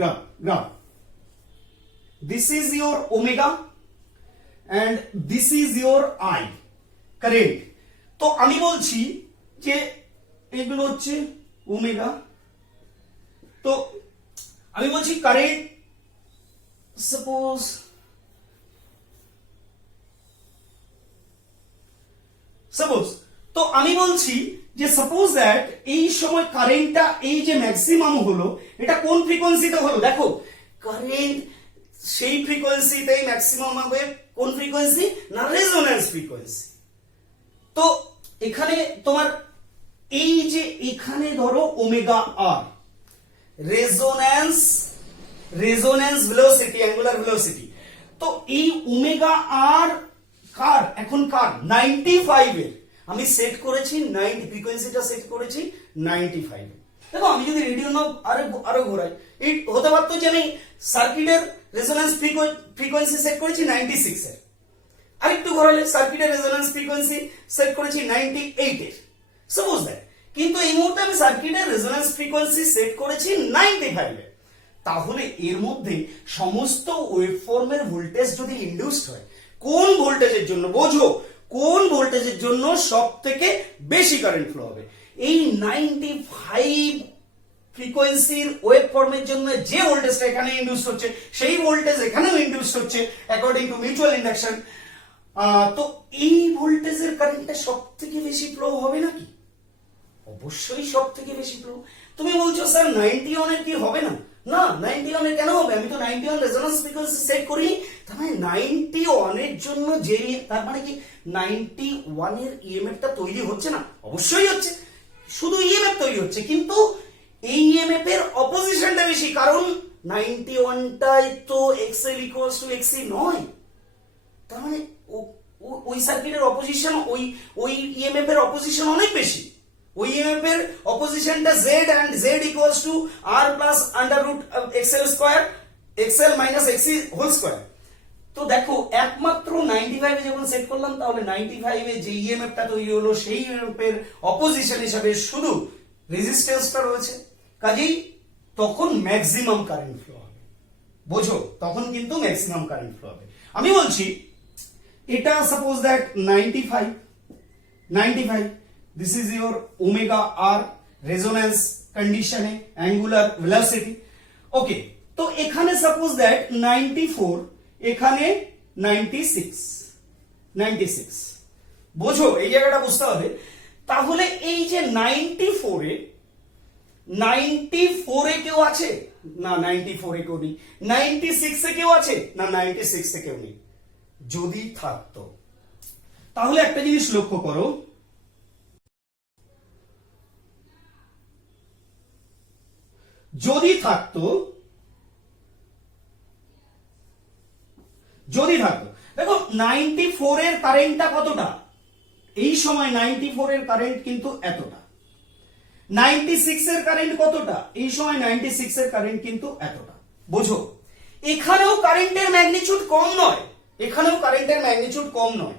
this is your omega and this is your I current. তো আমি বলছি যে এগুলো হচ্ছে ওমেগা, তো আমি বলছি কারেন্ট সাপোজ তো আমি বলছি যে সাপোজ দ্যাট এই সময় কারেন্টটা এই যে ম্যাক্সিমাম হলো, এটা কোন ফ্রিকোয়েন্সিতে হলো, দেখো কারেন্ট সেই ফ্রিকোয়েন্সিতেই ম্যাক্সিমাম হবে। কোন ফ্রিকোয়েন্সি না, রেজোন্যান্স ফ্রিকোয়েন্সি। তো এখানে তোমার এই যে এখানে ধরো ওমেগা আর, রেজোন্যান্স ভেলোসিটি, অ্যাঙ্গুলার ভেলোসিটি। তো এই ওমেগা আর এখন 95 এর আমি সেট করেছি 90, ফ্রিকোয়েন্সিটা সেট করেছি 95 এ। দেখো আমি যদি রেডিও নব আরো ঘোরাই, এই হতে পারতো যে আমি সার্কিটের রেজোন্যান্স ফ্রিকোয়েন্সি সেট করেছি 96 এর, আরেকটু ঘোরালে সার্কিটের রেজোন্যান্স ফ্রিকোয়েন্সি সেট করেছি 98 এর, সাপোজ দ্যাট। কিন্তু এই মুহূর্তে আমি সার্কিটের রেজোন্যান্স ফ্রিকোয়েন্সি সেট করেছি 95 এর। তাহলে এর মধ্যে সমস্ত ওয়েভফর্মের ভোল্টেজ যদি ইনডিউসড হয়, কোন ভোল্টেজের জন্য, বোঝো কোন ভোল্টেজের জন্য সব থেকে বেশি কারেন্ট ফ্লো হবে, এই 95 ফ্রিকোয়েন্সির ওয়েভ ফর্মের জন্য যে ভোল্টেজটা এখানে ইনডিউস হচ্ছে, সেই ভোল্টেজ এখানেও ইনডিউস হচ্ছে অ্যাকর্ডিং টু মিউচুয়াল ইন্ডাকশন। তো এই ভোল্টেজের কারেন্টটা সব থেকে বেশি ফ্লো হবে নাকি? অবশ্যই সব থেকে বেশি ফ্লো। তুমি বলছো স্যার 91 এর কি হবে না? না, 91 এর কেন হবে? আমি তো 91 রেজোন্যান্স ফ্রিকোয়েন্সি সেট করি, তার মানে 91 এর জন্য যে, তার মানে কি 91 এর ইএমএফটা তৈরি হচ্ছে না? অবশ্যই হচ্ছে, শুধু ইএমএফ তৈরি হচ্ছে, কিন্তু এই ইএমএফ এর অপোজিশনটা বেশি, কারণ 91টাই তো এক্সএল ইকুয়ালস টু এক্সি নয়। তার মানে ওই সার্কিটের অপোজিশন, ওই ইএমএফ এর অপোজিশন অনেক বেশি। ওই ইএমএফ এর অপোজিশনটা z and z equals to r plus under root xl square xl minus xc whole square। তো দেখো একমাত্র 95 এ যখন সেট করলাম, তাহলে 95 এ যে ইএমএফটা তৈরি হলো, সেই ইএমএফ এর অপোজিশন হিসাবে শুধু রেজিস্ট্যান্সটা রয়েছে, কাজেই তখন ম্যাক্সিমাম কারেন্ট ফ্লো হবে। বোঝো, তখন কিন্তু ম্যাক্সিমাম কারেন্ট ফ্লো হবে। আমি বলছি এটা suppose that 95 this is your omega r resonance condition A angular velocity। ওকে, তো এখানে সাপোজ দ্যাট 94, এখানে 96। বোঝো, এই জায়গাটা বুঝতে হবে। তাহলে এই যে 94 এ কেউ আছে না, 94 এ কেউ নেই। 96 এ কেউ আছে না, 96 এ কেউ নেই। যদি থাকতো তাহলে একটা জিনিস লক্ষ্য করো, যদি থাকতো দেখো 94 এর কারেন্টটা কতটা, এই সময় 94 এর কারেন্ট কিন্তু এতটা, 96 এর কারেন্ট কতটা, এই সময় 96 এর কারেন্ট কিন্তু এতটা। বোঝো, এখানেও কারেন্টের ম্যাগনিটিউড কম নয়, এখানেও কারেন্টের ম্যাগনিটিউড কম নয়।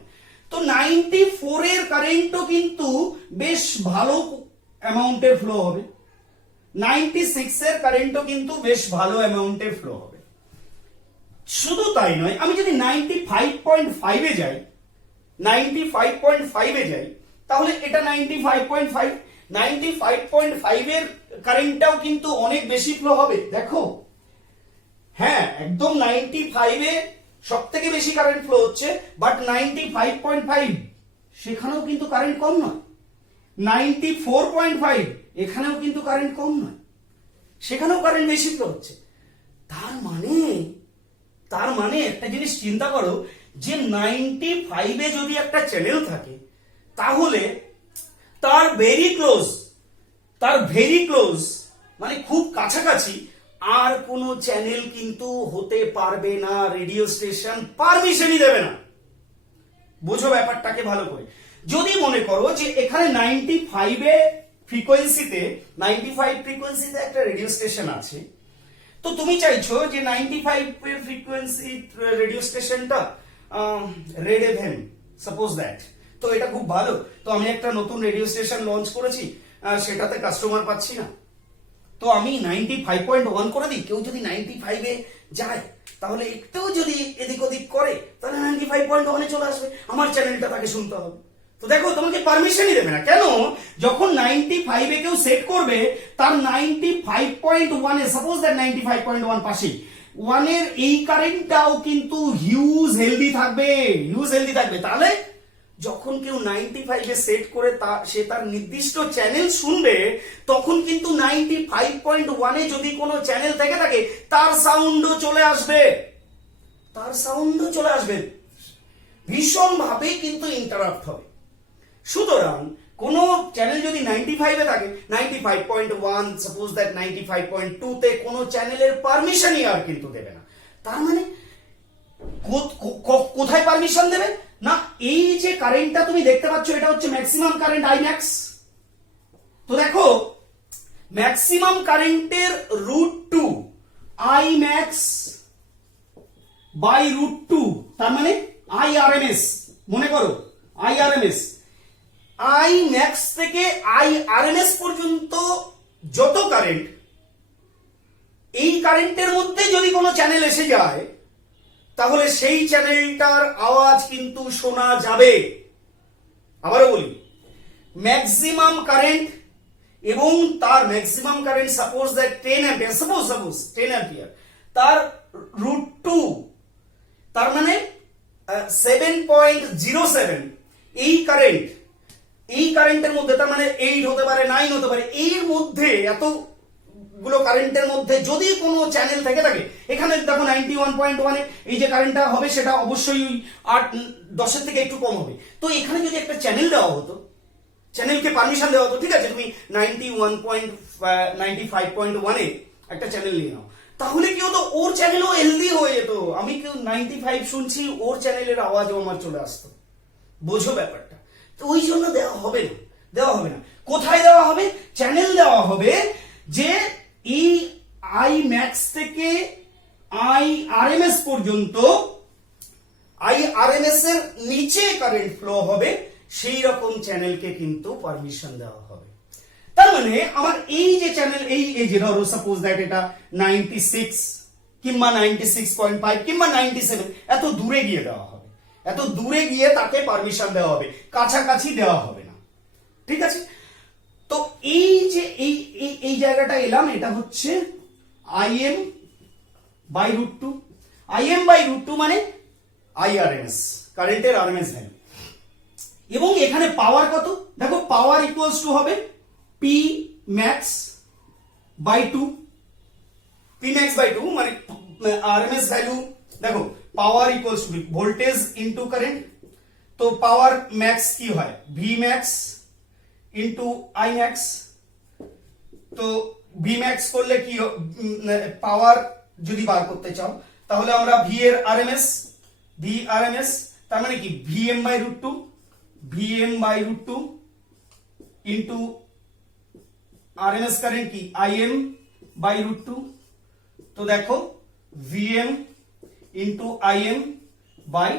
তো 94 এর কারেন্টও কিন্তু বেশ ভালো অ্যামাউন্টের ফ্লো হবে, 96 এর কারেন্টও কিন্তু বেশ ভালো অ্যামাউন্টের ফ্লো হবে। শুধু তাই নয়, আমি যদি 95.5 এ যাই, 95.5 এ যাই, তাহলে এটা 95.5, 95.5 এর কারেন্টটাও কিন্তু অনেক বেশি ফ্লো হবে। দেখো, হ্যাঁ একদম 95 এ সব থেকে বেশি কারেন্ট ফ্লো হচ্ছে, বাট 95.5 সেখানেও কিন্তু কারেন্ট কম নয়, 94.5 এখানেও কিন্তু কারেন্ট কম নয়, সেখানেও কারেন্ট বেশি ফ্লো হচ্ছে। তার মানে একটা জিনিস চিন্তা করো, যে 95 এ যদি একটা চ্যানেল থাকে, তাহলে তার ভেরি ক্লোজ মানে খুব কাছাকাছি আর কোনো চ্যানেল কিন্তু হতে পারবে না, রেডিও স্টেশন পারমিশনই দেবে না। বুঝো ব্যাপারটাকে ভালো করে। যদি মনে করো যে এখানে 95 এ ফ্রিকোয়েন্সিতে, 95 ফ্রিকোয়েন্সিতে একটা রেডিও স্টেশন আছে, তো তুমি চাইছো যে 95 এর ফ্রিকোয়েন্সি রেডিও স্টেশনটা রেড এফএম, সাপোজ দ্যাট, তো এটা খুব ভালো, তো আমি একটা নতুন রেডিও স্টেশন লঞ্চ করেছি, সেটাতে কাস্টমার পাচ্ছি না, তো আমি 95.1 করে দিই। কেউ যদি 95 এ যায়, তাহলে একটু যদি এদিক ওদিক করে, তাহলে 95.1 এ চলে আসবে, আমার চ্যানেলটা তাকে শুনতে হবে। তো দেখো, তোমাকে পারমিশনই দেবে না। কেন? যখন 95 এ কেউ সেট করবে, তার 95.1 এ, সাপোজ দ্যাট 95.1 পাশে 1 এর এই কারেন্টটাও কিন্তু হিউজ হেলদি থাকবে। তাহলে যখন কেউ 95 এ সেট করে সে তার নির্দিষ্ট চ্যানেল শুনবে, তখন কিন্তু 95.1 এ যদি কোনো চ্যানেল থেকে থাকে, তার সাউন্ডও চলে আসবে, ভীষণ ভাবে কিন্তু ইন্টারাপ্ট হবে। সুতরাং কোন চ্যানেল যদি 95 এ থাকে, 95.1, সাপোজ দ্যাট 95.2 তে কোনো চ্যানেলের পারমিশনই আর কিন্তু দেবে না। তার মানে কোথায় পারমিশন দেবে না, এই যে কারেন্টটা তুমি দেখতে পাচ্ছ, এটা হচ্ছে ম্যাক্সিমাম কারেন্ট আইম্যাক্স। তো দেখো, ম্যাক্সিমাম কারেন্টের √2 আইম্যাক্স বাই √2, তার মানে আইআরএমএস। মনে করো, আইআরএমএস, আই ম্যাক্স থেকে আইআরএমএস পর্যন্ত যত কারেন্ট, এই কারেন্টের মধ্যে যদি কোনো চ্যানেল এসে যায়, তাহলে সেই চ্যানেলটার আওয়াজ কিন্তু শোনা যাবে। আবারও বলি, ম্যাক্সিমাম কারেন্ট এবং তার maximum current suppose that 10 ampere, suppose 10 ampere, তার √2, তার মানে 7.07, এই কারেন্টের মধ্যে, তার মানে 8 হতে পারে, 9 হতে পারে, এর মধ্যে, এতগুলো কারেন্টের মধ্যে যদি কোনো চ্যানেল থেকে থাকে, এখানে দেখো 91.1 এ এই যে কারেন্টটা হবে, সেটা অবশ্যই 10 এর থেকে একটু কম হবে। তো এখানে যদি একটা চ্যানেল দেওয়া হতো, চ্যানেলকে পারমিশন দেওয়া হতো, ঠিক আছে তুমি 95.1 এ একটা চ্যানেল নিয়ে নাও, তাহলে কি হতো, ওর চ্যানেলও হেলদি হয়ে যেত, আমি কেউ 95 শুনছি, ওর চ্যানেলের আওয়াজও আমার চলে আসতো। বোঝো ব্যাপারটা? তো ওই জন্য দেওয়া হবে না। কোথায় দেওয়া হবে? চ্যানেল দেওয়া হবে যে এই আই ম্যাক্স থেকে আইআরএমএস পর্যন্ত, আইআরএমএস এর নিচে কারেন্ট ফ্লো হবে, সেই রকম চ্যানেলকে কিন্তু পারমিশন দেওয়া হবে। তার মানে আমার এই যে চ্যানেল, এই যে ধরো সাপোজ দ্যাট এটা 96 কিংবা 96.5 কিংবা 97, এত দূরে গিয়ে দেওয়া হবে, এত দূরে গিয়ে তাকে পারমিশন দেওয়া হবে, কাছাকাছি দেওয়া হবে না। ঠিক আছে? তো এই যে এই জায়গাটা এলাম, এটা হচ্ছে Im বাই √2, Im বাই √2 মানে আইআরএমএস, কারেন্টের আরএমএস ভ্যালু। এবং এখানে পাওয়ার কত? দেখো, পাওয়ার ইকুয়ালস টু হবে P max by 2, মানে আরএমএস ভ্যালু। দেখো, power equals to voltage into current, তো পাওয়ার ম্যাক্স কি হয়, V max into I max. তো ভি ম্যাক্স করলে কি পাওয়ার যদি বার করতে চাও তাহলে আমরা ভি এর আরএমএস, ভি আরএমএস তার মানে কি VM by root two, VM by root two into RMS current কি আইএম বাই রুট টু। তো দেখো VM into IM by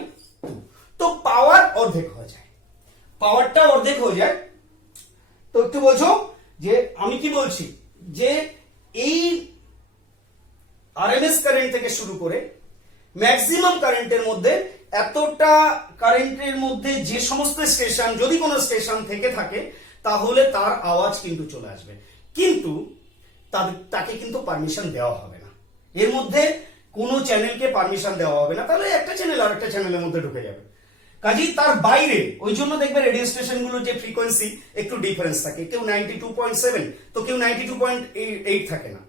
two. তো পাওয়ার অর্ধেক হয়ে যায়, পাওয়ারটা অর্ধেক হয়ে যায়। তো একটু বোঝো যে আমি কি বলছি, যে এই আরএমএস কারেন্ট থেকে শুরু করে ম্যাক্সিমাম কারেন্টের মধ্যে এতটা কারেন্টের মধ্যে যে সমস্ত স্টেশন, যদি কোনো স্টেশন থেকে থাকে তাহলে তার আওয়াজ কিন্তু চলে আসবে, কিন্তু তাকে কিন্তু পারমিশন দেওয়া হবে না, এর মধ্যে কোনো চ্যানেলকে পারমিশন দেওয়া হবে না, তাহলে একটা চ্যানেল আর একটা চ্যানেলের মধ্যে ঢুকে যাবে। কাজেই তার বাইরে, ওই জন্য দেখবে রেডিও স্টেশন গুলোর যে ফ্রিকোয়েন্সি একটু ডিফারেন্স থাকে, কেউ 92.7 তো কেউ 92.8 থাকে না,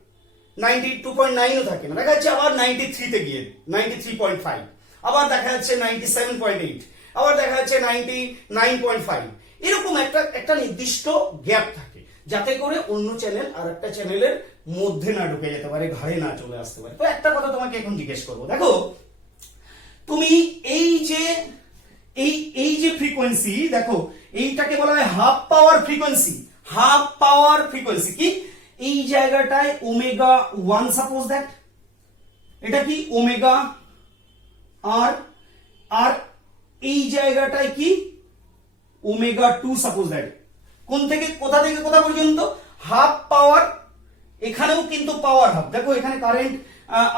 92.9ও থাকে না, দেখা যাচ্ছে আবার 93 তে গিয়ে 93.5, আবার দেখা যাচ্ছে 97.8, আবার দেখা যাচ্ছে 99.5, এরকম একটা নির্দিষ্ট গ্যাপ থাকে, যাতে করে অন্য চ্যানেল আর একটা চ্যানেলের মধ্যে না ঢুকে যেতে পারে, ঘাড়ে না চলে আসতে পারে। তো একটা কথা তোমাকে এখন জিজ্ঞেস করবো, দেখো তুমি এই যে ফ্রিকোয়েন্সি, দেখো এইটাকে বলা হয় হাফ পাওয়ার ফ্রিকোয়েন্সি। হাফ পাওয়ার ফ্রিকোয়েন্সি কি, এই জায়গাটায় ওমেগা 1 সাপোজ দ্যাট, এটা কি ওমেগা আর, আর এই জায়গাটায় কি ওমেগা 2 সাপোজ দ্যাট। কোন থেকে কোথা পর্যন্ত, হাফ পাওয়ার, এখানেও কিন্তু পাওয়ার হাফ, দেখো এখানে কারেন্ট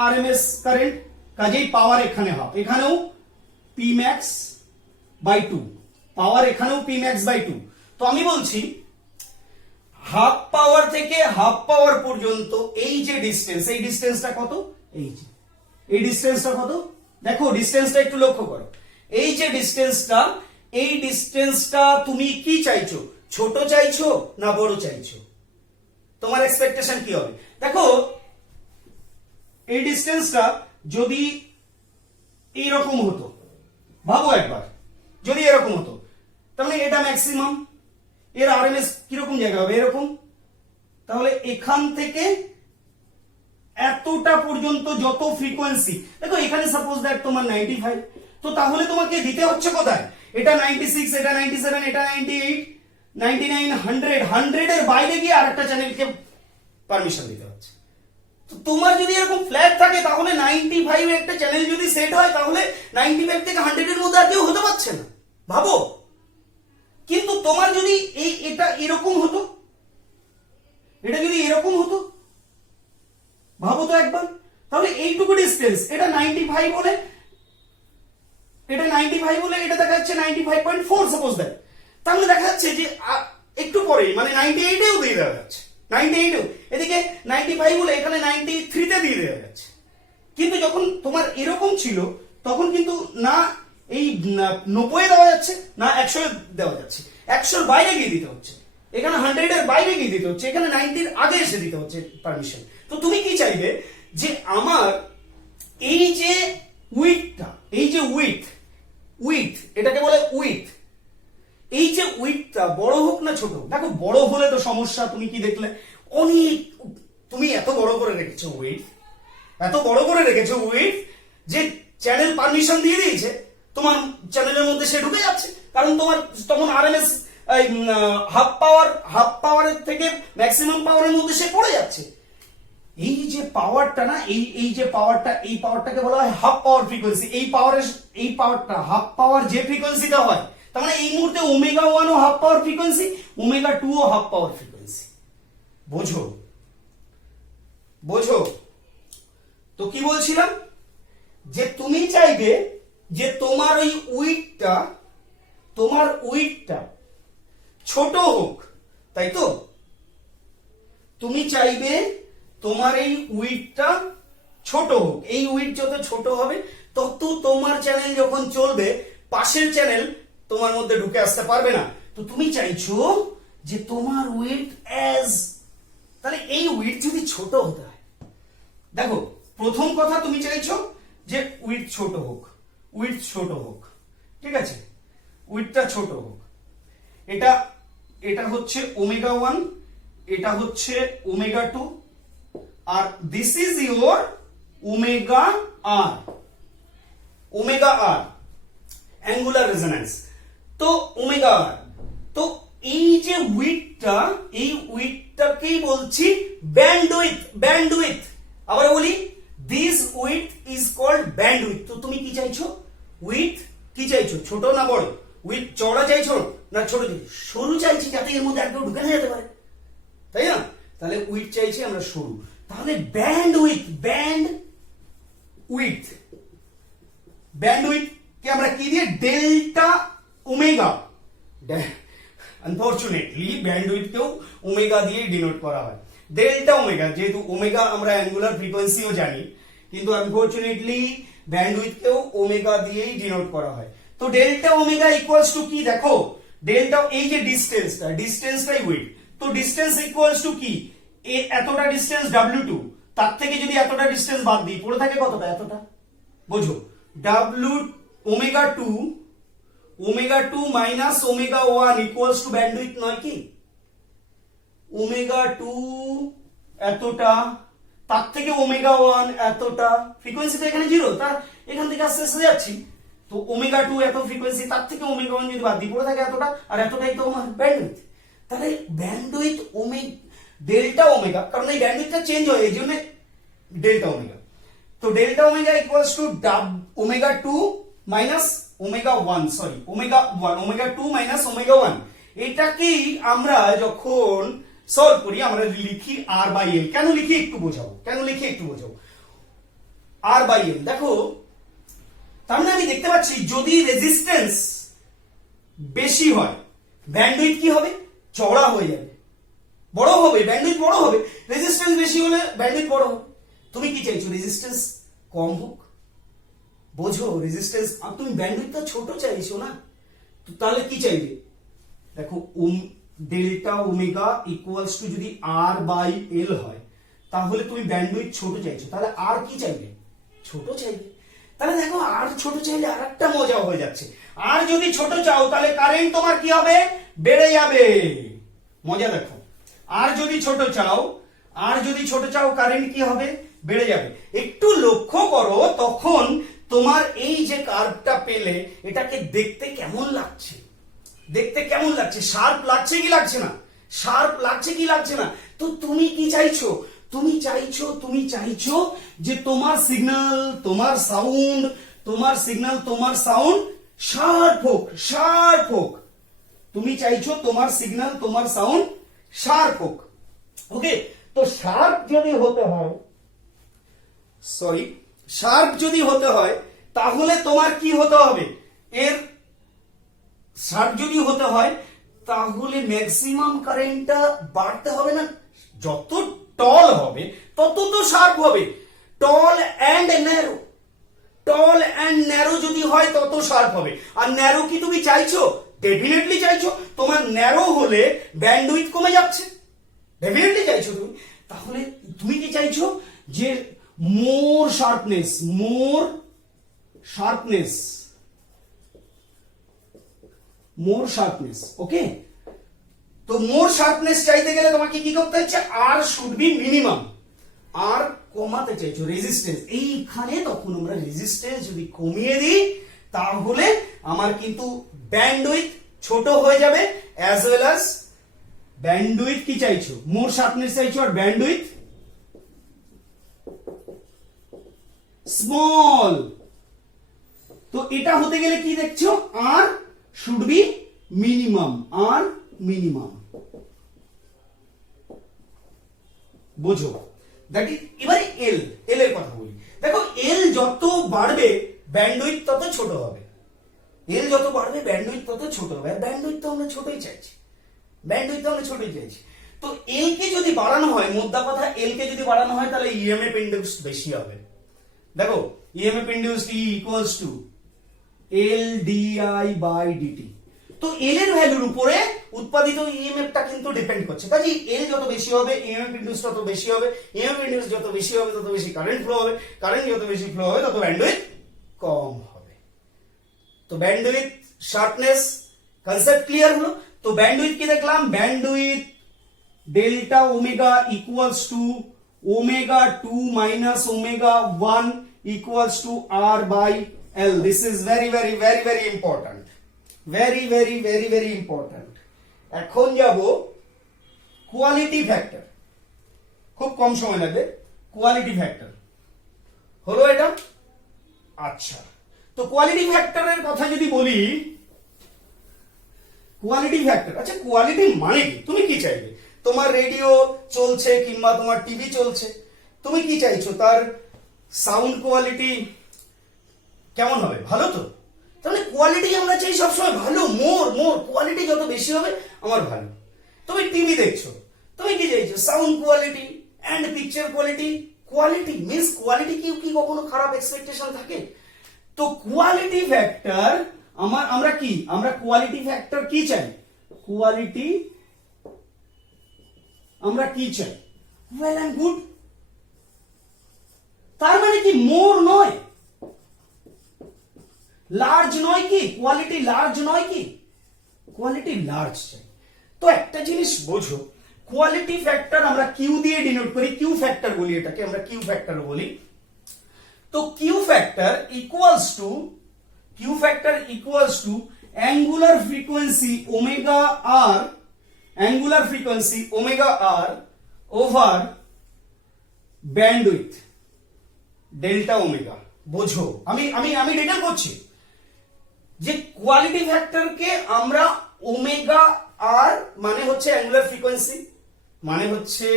আরএমএস কারেন্ট, কাজেই পাওয়ার এখানে হাফ, এখানেও পি ম্যাক্স বাই 2, পাওয়ার এখানেও পি ম্যাক্স বাই 2। তো আমি বলছি হাফ পাওয়ার থেকে হাফ পাওয়ার পর্যন্ত এই যে ডিসটেন্স, এই ডিসটেন্সটা কত, এই ডিসটেন্সটা কত, দেখো ডিসটেন্সটা একটু লক্ষ্য করো, এই যে ডিসটেন্সটা, এই ডিসটেন্সটা তুমি কি চাইছো, ছোট চাইছো না বড় চাইছো, তোমার এক্সপেকটেশন কি হবে? দেখো এই ডিসটেন্সটা যদি এইরকম হতো, ভাবো একবার, যদি এরকম হতো, তার মানে এটা ম্যাক্সিমাম, এর আরএমএস কিরকম জায়গা হবে, এরকম, তাহলে এখান থেকে এতটা পর্যন্ত যত ফ্রিকোয়েন্সি, দেখো এখানে সাপোজ দ্যাট তোমার 95, তো তাহলে তোমাকে দিতে হচ্ছে কোথায়, এটা 96, এটা 97, এটা 98, 99, 100, 100 এর বাইরে গিয়ে আরেকটা চ্যানেলকে পারমিশন দিতে হচ্ছে। তো তোমার যদি এরকম ফ্ল্যাট থাকে তাহলে 95 একটা চ্যানেল যদি সেট হয় তাহলে 95 থেকে 100 এর মধ্যে আর কেউ হতে পারছে না, ভাবো। কিন্তু তোমার যদি এটা এরকম হতো, এটা যদি এরকম হতো, ভাবো তো একবার, তাহলে এইটুকু ডিসটেন্স, এটা 95 বলে, এটা 95 বলে, এটা দেখা যাচ্ছে 95.4 সাপোজ দ্যাট, তাহলে দেখা যাচ্ছে যে একটু পরে মানে 98 এও দিয়ে দেওয়া যাচ্ছে, 98 এও, এদিকে 95 বলে এখানে 93 তে দিয়ে দেওয়া যাচ্ছে। কিন্তু যখন তোমার এরকম ছিল তখন কিন্তু না এই 90 দেওয়া যাচ্ছে না 100 দেওয়া যাচ্ছে, 100 এর বাইরে গিয়ে দিতে হচ্ছে, এখানে 100 এর বাইরে গিয়ে দিতে হচ্ছে, এখানে 90 এর আগে এসে দিতে হচ্ছে পারমিশন। তো তুমি কি চাইবে, যে আমার এই যে উইডথটা, এই যে উইডথ এটাকে বলে উইডথ, এই যে উইডথটা বড় হোক না ছোট হোক, দেখো বড় হলে তো সমস্যা, তুমি কি দেখলে অনেক, তুমি এত বড় করে রেখেছো উইডথ, এত বড় করে রেখেছো উইডথ যে চ্যানেল পারমিশন দিয়ে দিয়েছে, তোমার চ্যানেলের মধ্যে সে ঢুকে যাচ্ছে, কারণ তোমার তখন আরএমএস হাফ পাওয়ারের থেকে ম্যাক্সিমাম পাওয়ারের মধ্যে সে পড়ে যাচ্ছে। এই যে পাওয়ারটা না, এই যে পাওয়ারটা, এই পাওয়ারটাকে বলা হয় হাফ পাওয়ার ফ্রিকোয়েন্সি। এই পাওয়ারটা হাফ পাওয়ার যে ফ্রিকোয়েন্সিটা হয়, তার মানে এই মুহূর্তে ওমেগা 1 ও হাফ পাওয়ার ফ্রিকোয়েন্সি, ওমেগা 2 ও হাফ পাওয়ার ফ্রিকোয়েন্সি। বোঝো? তো কি বলছিলাম, যে তুমি চাইবে যে তোমার ওই উইডথটা ছোট হোক, তাই তো? তুমি চাইবে তোমার এই উইডথটা ছোট হোক, এই উইডথ যত ছোট হবে তত তোমার চ্যানেল যখন চলবে পাশের চ্যানেল তোমার মধ্যে ঢুকে আসতে পারবে না। তো তুমি চাইছো যে তোমার উইডথ তাহলে এই উইডথ যদি ছোট হতে হয়, দেখো প্রথম কথা তুমি চাইছো যে উইডথ ছোট হোক, ঠিক আছে, উইডথটা ছোট হোক। এটা এটা হচ্ছে ওমেগা 1, এটা হচ্ছে ওমেগা 2, আর this is your omega R, omega R angular resonance. তো ওমেগা আর, তো এই যে উইডথটা, এই উইডথটাকেই বলছি ব্যান্ডউইথ। ব্যান্ডউইথ আবার বলি, this width is called bandwidth. তো তুমি কি চাইছো? উইডথ কি চাইছো, ছোট না বড়? উইডথ চওড়া চাইছো না ছোট চাইছো? সরু চাইছি, যাতে এর মধ্যে একটু ঢুকে না যেতে পারে, তাই না? তাহলে উইডথ চাইছি আমরা সরু। তাহলে ব্যান্ডউইথ, ব্যান্ডউইথ, ব্যান্ডউইথ কে আমরা কি দিয়ে, ডেল্টা ওমেগা। আনফরচুনেটলি ব্যান্ডউইথ কেও ওমেগা দিয়ে ডিনোট করা হয়, ডেল্টা ওমেগা। যেহেতু ওমেগা আমরা অ্যাঙ্গুলার ফ্রিকোয়েন্সিও জানি, কিন্তু আনফরচুনেটলি ব্যান্ডউইথ কেও ওমেগা দিয়েই ডিনোট করা হয়। তো ডেল্টা ওমেগা ইকুয়ালস টু কি, দেখো ডেল্টা, এই যে ডিসটেন্সটা, ডিসটেন্সটাই উইডথ। তো ডিসটেন্স ইকুয়ালস টু কি, এতটা ডিসটেন্স W2, তার থেকে যদি এতটা ডিসটেন্স বাদ দিই পড়ে থাকে কতটা, এতটা। বোঝো, W omega 2, omega 2 minus omega 1 equals to bandwidth নয় কি? ওমেগা 2 এতটা, তার থেকে ওমেগা 1 এতটা। ফ্রিকোয়েন্সি তো এখানে 0, তার এখান থেকে আস্তে আস্তে যাচ্ছি। তো ওমেগা 2 এত ফ্রিকোয়েন্সি, তার থেকে ওমেগা 1 যদি বাদ দিই পড়ে থাকে এতটা, আর এতটাই তো আমার ব্যান্ডউইথ। তাহলে ব্যান্ডউইথ ডেল্টা ওমেগা, কারণ এই ব্যান্ডউইথটা চেঞ্জ হয়, এই জন্য ডেল্টা ওমেগা। তো delta omega equals to omega 2 minus omega 1, sorry omega 1, omega 2 minus omega 1। এটাকেই আমরা যখন সলভ করি আমরা লিখি আর বাই এল। কেন লিখি একটু বোঝাবো, কেন লিখি একটু বোঝাবো। আর বাই এল, দেখো তার মানে আমি দেখতে পাচ্ছি যদি রেজিস্ট্যান্স বেশি হয় ব্যান্ডউইথ কি হবে, চওড়া হয়ে যাবে, বড় হবে, ব্যান্ডউইথ বড় হবে। রেজিস্ট্যান্স বেশি হলে ব্যান্ডউইথ বড় হবে। তুমি কি চাইছো, রেজিস্ট্যান্স কম হোক? বোঝো, রেজিস্ট্যান্স, তুমি ব্যান্ডউইথটা ছোট চাইছো না, তো তাহলে কি চাইবে, দেখো ডেল্টা ওমেগা ইকুয়ালস টু যদি আর বাই এল হয়, তাহলে তুমি ব্যান্ডউইথ ছোট চাইছো, তাহলে আর কি চাইবে, ছোট চাইবে। তাহলে দেখো আর ছোট চাইলে আর একটা মজা হয়ে যাচ্ছে। আর যদি ছোট চাও তাহলে কারেন্ট তোমার কি হবে, বেড়ে যাবে। মজা দেখো, আর যদি ছোট চাও, আর যদি ছোট চাও কারেন্ট কি হবে, বেড়ে যাবে। একটু লক্ষ্য করো, তখন তোমার এই যে কার্ভটা পেলে এটাকে দেখতে কেমন লাগছে, দেখতে কেমন লাগছে, শার্প লাগছে কি লাগছে না, শার্প লাগছে কি লাগছে না। তো তুমি কি চাইছো, তুমি চাইছো যে তোমার সিগন্যাল, তোমার সাউন্ড, তোমার সিগন্যাল, তোমার সাউন্ড শার্প হোক, শার্প হোক। তুমি চাইছো তোমার সিগন্যাল, তোমার সাউন্ড শার্প হোক। ওকে, তো শার্প যদি হতে হয়, সরি, শার্প যদি হতে হয় তাহলে তোমার কি হতে হবে, এর শার্প যদি হতে হয় তাহলে ম্যাক্সিমাম কারেন্টটা বাড়তে হবে না? যত টল হবে তত তো শার্প হবে। Tall and narrow, tall and narrow যদি হয় তত শার্প হবে। আর ন্যারো কি তুমি চাইছো? ডেফিনেটলি চাইছো। তোমার ন্যারো হলে ব্যান্ডউইথ কমে যাচ্ছে, ডেফিনেটলি চাইছো তুমি। তাহলে তুমি কি চাইছো যে মোর শার্পনেস, মোর শার্পনেস, মোর শার্পনেস। ওকে, তো মোর শার্পনেস চাইতে গেলে তোমাকে কি করতে হচ্ছে, আর শুড বি মিনিমাম, আর কমাতে চাইছো রেজিস্ট্যান্স। এইখানে তখন আমরা রেজিস্ট্যান্স যদি কমিয়ে দিই তাহলে আমার কিন্তু ব্যান্ডউইথ ছোট হয়ে যাবে, অ্যাজ ওয়েল অ্যাজ ব্যান্ডউইথ কি চাইছো, মোর শার্পনেস চাইছো, আর ব্যান্ডউইথ স্মল। তো এটা হতে গেলে কি দেখছো, R should be minimum, R minimum. বোঝো, দ্যাট ইজ। এবারে এল, এল এর কথা বলি। দেখো এল যত বাড়বে ব্যান্ডউইথ তত ছোট হবে, এল যত বাড়বে ব্যান্ডউইথ তত ছোট হবে। আর ব্যান্ডউইথ তো আমরা ছোটই চাইছি, ব্যান্ডউইথ তো আমরা ছোটই চাইছি। তো এল কে যদি বাড়ানো হয়, মোদ্দা কথা এল কে যদি বাড়ানো হয় তাহলে ইএমএফ ইন্ডিউস বেশি হবে। দেখো EMF induce E equals to L di by dt. তো এল এর ভ্যালুর উপরে উৎপাদিত ইএমএফটা কিন্তু ডিপেন্ড করছে। কাজে এল যত বেশি হবে ইএমএফ ইন্ডিউস তত বেশি হবে, ইএমএফ ইন্ডিউস যত বেশি হবে তত বেশি কারেন্ট ফ্লো হবে, কারেন্ট যত বেশি ফ্লো হবে তত ব্যান্ডউইথ কম হবে। তো ব্যান্ডউইথ শার্পনেস, কনসেপ্ট ক্লিয়ার হলো? তো ব্যান্ডউইথ কি দেখলাম? Bandwidth delta omega equals to omega 2 minus omega 1 equals to r by l. This is very important. Very important. এখন যাব কোয়ালিটি ফ্যাক্টর। খুব কম সময় লাগবে। কোয়ালিটি ফ্যাক্টর হলো এটা। আচ্ছা, তো কোয়ালিটি ফ্যাক্টরের কথা যদি বলি, কোয়ালিটি ফ্যাক্টর, আচ্ছা কোয়ালিটি মানে কি? তুমি কি চাইবে? তোমার রেডিও চলছে কিংবা তোমার টিভি চলছে, তুমি কি চাইছো? তার সাউন্ড কোয়ালিটি কেমন হবে? ভালো তো? তাহলে কোয়ালিটি আমরা চাই সবসময় ভালো, মোর কোয়ালিটি যত বেশি হবে আমার ভালো। তুমি টিভি দেখছো, তুমি কি চাইছো? Sound quality and picture quality. Quality means quality কি কখনো খারাপ এক্সপেকটেশন থাকে? তো কোয়ালিটি ফ্যাক্টর আমরা কোয়ালিটি ফ্যাক্টর কি চাই? কোয়ালিটি আমরা কি চাই? Well and good. তার মানে কি মোর নয়, লার্জ নয় কি? কোয়ালিটি লার্জ নয় কি? কোয়ালিটি লার্জ চাই। তো একটা জিনিস বোঝো, কোয়ালিটি ফ্যাক্টর আমরা কিউ দিয়ে ডিনোট করি, কিউ ফ্যাক্টর বলি এটাকে, আমরা কিউ ফ্যাক্টর বলি। তো Q factor equals to angular frequency omega R over bandwidth delta omega. বোঝো, আমি ডিটেল করছি যে কোয়ালিটি ফ্যাক্টরকে আমরা ওমেগা আর মানে হচ্ছে অ্যাঙ্গুলার ফ্রিকোয়েন্সি, মানে হচ্ছে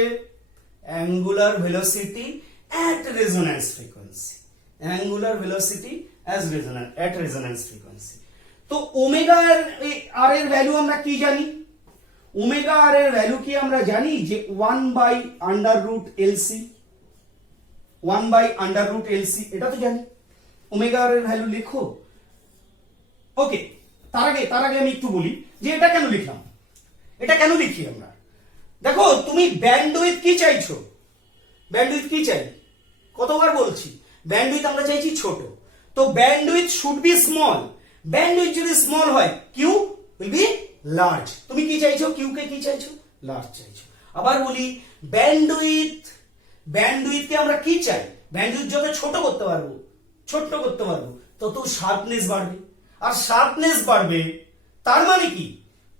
angular velocity at resonance frequency, angular velocity as at resonance frequency। তো ওমেগা আর এর ভ্যালু আমরা কি জানি? ওমেগা আর এর ভ্যালু কি আমরা জানি যে 1/√LC, এটা তো জানি। ওমেগা আর এর ভ্যালু লিখো। ওকে, তার আগে আমি একটু বলি যে এটা কেন লিখলাম, এটা কেন লিখি আমরা। দেখো, তুমি ব্যান্ডউইথ কি চাইছো? ব্যান্ডউইথ কি চাই? কতবার বলছি, ব্যান্ডউইথ আমরা চাইছি ছোট। তো bandwidth should be small. Bandwidth যদি স্মল হয়, কিউ উইল বি লার্জ। তুমি কি চাইছো? কিউ কে কি চাইছো? লার্জ চাইছো। আবার বলি, ব্যান্ডউইথকে আমরা কি চাই? ব্যান্ডউইথ যত ছোট করতে পারবো তত শার্পনেস বাড়বে, আর শার্পনেস বাড়বে তার মানে কি?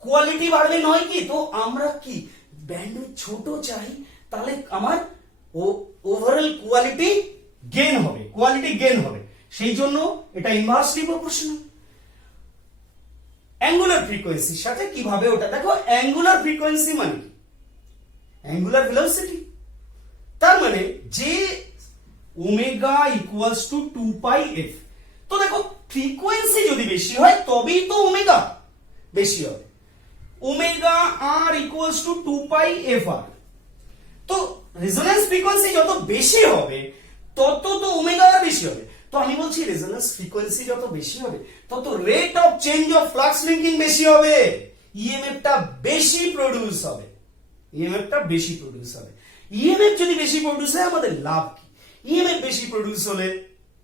কোয়ালিটি বাড়বে নয় কি? তো আমরা কি ব্যান্ডউইথ ছোট চাই, তাহলে আমার ওভারঅল কোয়ালিটি গেইন হবে। সেই জন্য এটা ইনভার্সলি প্রপোর্শনাল। অ্যাঙ্গুলার ফ্রিকোয়েন্সির সাথে কিভাবে ওটা দেখো, অ্যাঙ্গুলার ফ্রিকোয়েন্সি মানে কি? Angular velocity. তার মানে যে ওমেগা ইকুয়ালস টু 2πf। তো দেখো, ফ্রিকোয়েন্সি যদি বেশি হয় তবেই তো ওমেগা বেশি হবে। Omega R equals to 2πfr। তো রেজোন্যান্স ফ্রিকোয়েন্সি যত বেশি হবে তত তো ওমেগা আর বেশি হবে। তো আমি বলছি রেজোন্যান্স ফ্রিকোয়েন্সি যত বেশি হবে তত rate of change of flux linking বেশি হবে, ইএমএফটা বেশি প্রডিউস হবে। ইএমএফ যদি বেশি প্রডিউস হয় আমাদের লাভ কি? ইএমএফ বেশি প্রডিউস হলে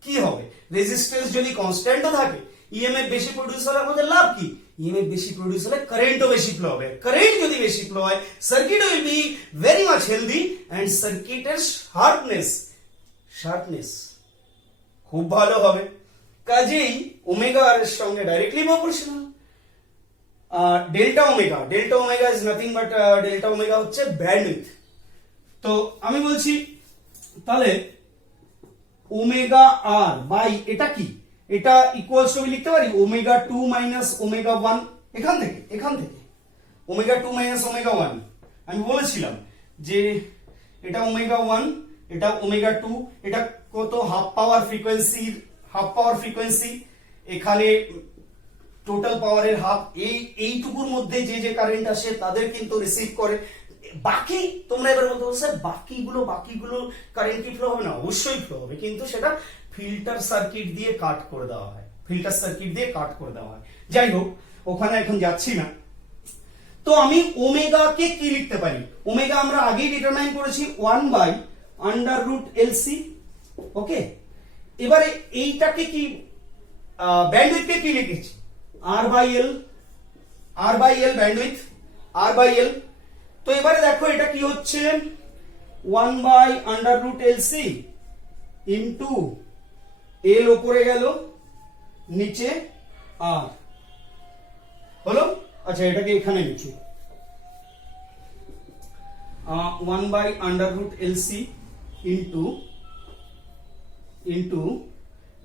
কি হবে? রেজিস্ট্যান্স যদি কনস্ট্যান্টও থাকে, ইএমএফ বেশি প্রডিউস হলে আমাদের লাভ কি? ইএমএফ বেশি প্রডিউস হলে কারেন্টও বেশি ফ্লো হবে। কারেন্ট যদি বেশি ফ্লো হয়, circuit will be very much healthy and সার্কিটের শার্পনেস খুব ভালো হবে। কাজেই ওমেগা আর এর সঙ্গে directly proportional. Delta omega is nothing but delta omega হচ্ছে ব্যান্ডউইথ। তো আমি বলছি তাহলে ওমেগা আর বাই এটা কি? এটা ইকুয়ালস টু লিখতে পারি ওমেগা 2 মাইনাস ওমেগা 1। এখান থেকে ওমেগা 2 মাইনাস ওমেগা 1 আমি বলেছিলাম যে এটা ওমেগা 1, এটা ওমেগা 2, এটা কত? হাফ পাওয়ার ফ্রিকোয়েন্সি। এখানে টোটাল পাওয়ারের হাফ। এইটুকুর মধ্যে যে কারেন্ট আসে তাদের কিন্তু রিসিভ করে। বাকি তোমরা এবার বলতে পারো স্যার বাকিগুলো কারেন্ট কি ফ্লো হবে না? অবশ্যই ফ্লো হবে, কিন্তু সেটা ফিল্টার সার্কিট দিয়ে কাট করে দেওয়া হয়। যাই হোক, ওখানে এখন যাচ্ছি না। তো আমি ওমেগা কে কি লিখতে পারি? ওমেগা আমরা আগেই ডিটারমাইন করেছি 1/√LC। ওকে, এবারে এইটাকে কি ব্যান্ডউইথকে কি লিখেছি? R by L, R by L bandwidth, R by L. তো এবারে দেখো এটা কি হচ্ছে, 1/√LC ইনটু এল ওপরে গেল, নিচে আর হলো। আচ্ছা এটাকে এখানে লিখি, 1/√LC ইনটু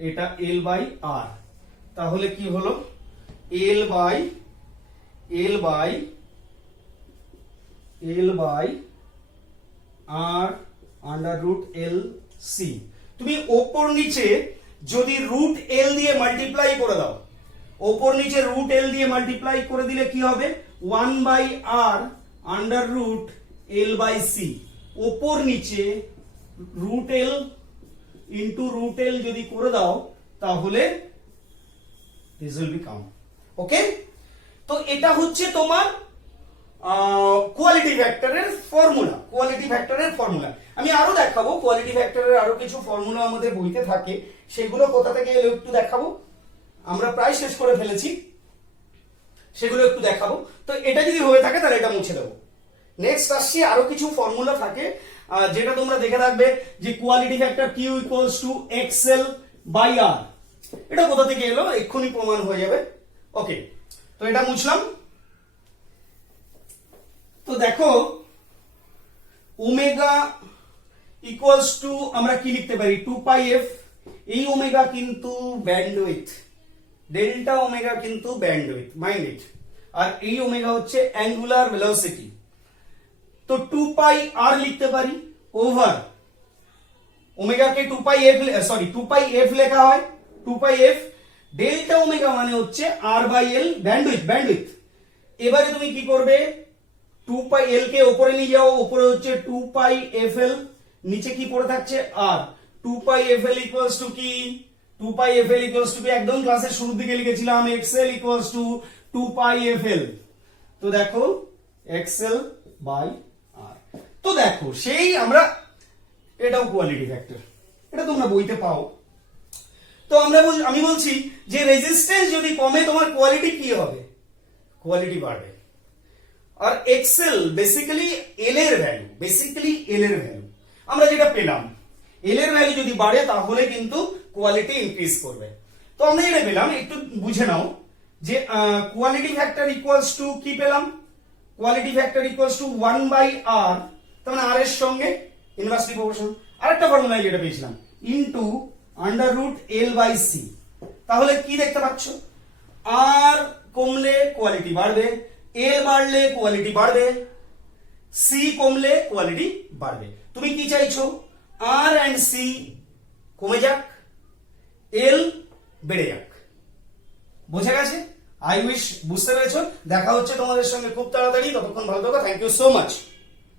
এটা এল বাই আর। তাহলে কি হলো, এল বাই আর √LC। তুমি ওপর নিচে যদি রুট এল দিয়ে মাল্টিপ্লাই করে দাও, ওপর নিচে রুট এল দিয়ে মাল্টিপ্লাই করে দিলে কি হবে, 1/r√L/C। ওপর নিচে root L into root L যদি করে দাও তাহলে this will be count. Okay, তো এটা হচ্ছে তোমার কোয়ালিটি ভেক্টরের ফর্মুলা, কোয়ালিটি ভেক্টরের ফর্মুলা। আমি আরো দেখাবো কোয়ালিটি ভেক্টরের আরো কিছু ফর্মুলা আমাদের বইতে থাকে, সেগুলো কোথা থেকে এলো একটু দেখাবো। আমরা প্রায় শেষ করে ফেলেছি, সেগুলো একটু দেখাবো। তো এটা যদি হয়ে থাকে তাহলে এটা মুছে দেবো। নেক্সট আসছি, আরো কিছু ফর্মুলা থাকে যেটা তোমরা দেখে রাখবে, যে quality factor Q equals to XL by R. এটা কোথা থেকে এলো এক্ষুনি প্রমাণ হয়ে যাবে। ওকে, তো এটা মুছলাম। তো দেখো ওমেগা ইকুয়ালস টু আমরা কি লিখতে পারি, 2πf। এই ওমেগা কিন্তু ব্যান্ডউইথ, ডেল্টা ওমেগা কিন্তু ব্যান্ডউইথ, মাইন্ড ইট। আর এই ওমেগা হচ্ছে অ্যাঙ্গুলার ভেলোসিটি। তো 2πr লিখতে পারি ওভার ওমেগাকে 2πf লেখা হয়, 2πf। ডেল্টা ওমেগা মানে হচ্ছে r/l ব্যান্ডউইথ। এবারে তুমি কি করবে, 2πl কে উপরে নিয়ে যাও, উপরে হচ্ছে 2πfl, নিচে কি পড়ে থাকছে r। 2πfl ইকুয়ালস টু কি, 2πfl ইকুয়ালস টু কি একদম ক্লাসের শুরুর দিকে লিখেছিলাম, xl ইকুয়ালস টু 2πfl। তো দেখো xl বাই r। তো দেখো সেই আমরা, এটাও কোয়ালিটি ফ্যাক্টর, এটা তোমরা বইতে পাও। তো আমি বলছি যে রেজিস্ট্যান্স যদি কমে তোমার কোয়ালিটি কি হবে, কোয়ালিটি বাড়বে। আর এক্সেল বেসিক্যালি এল এর ভ্যালু, আমরা যেটা পেলাম এল এর ভ্যালু যদি বাড়ে তাহলে কিন্তু কোয়ালিটি ইনক্রিজ করবে। তো আমরা এটা পেলাম, একটু বুঝে নাও যে কোয়ালিটি ফ্যাক্টর ইকুয়ালস টু কি পেলাম, quality factor equals two 1/r, তার মানে r এর সঙ্গে ইনভার্সলি প্রপোর্শন। আরেকটা ফর্মুলা যেটা পেয়েছিলাম, ইনটু √L/C। তাহলে কি দেখতে পাচ্ছ, আর কমলে কোয়ালিটি বাড়বে, এল বাড়লে কোয়ালিটি বাড়বে, সি কমলে কোয়ালিটি বাড়বে। তুমি কি চাইছো, আর এন্ড সি কমে যাক, এল বেড়ে যাক। বোঝা গেছে? আই উইশ বুঝতে পেরেছো। দেখা হচ্ছে তোমাদের সঙ্গে খুব তাড়াতাড়ি, ততক্ষণ ভালো থাকো। Thank you so much.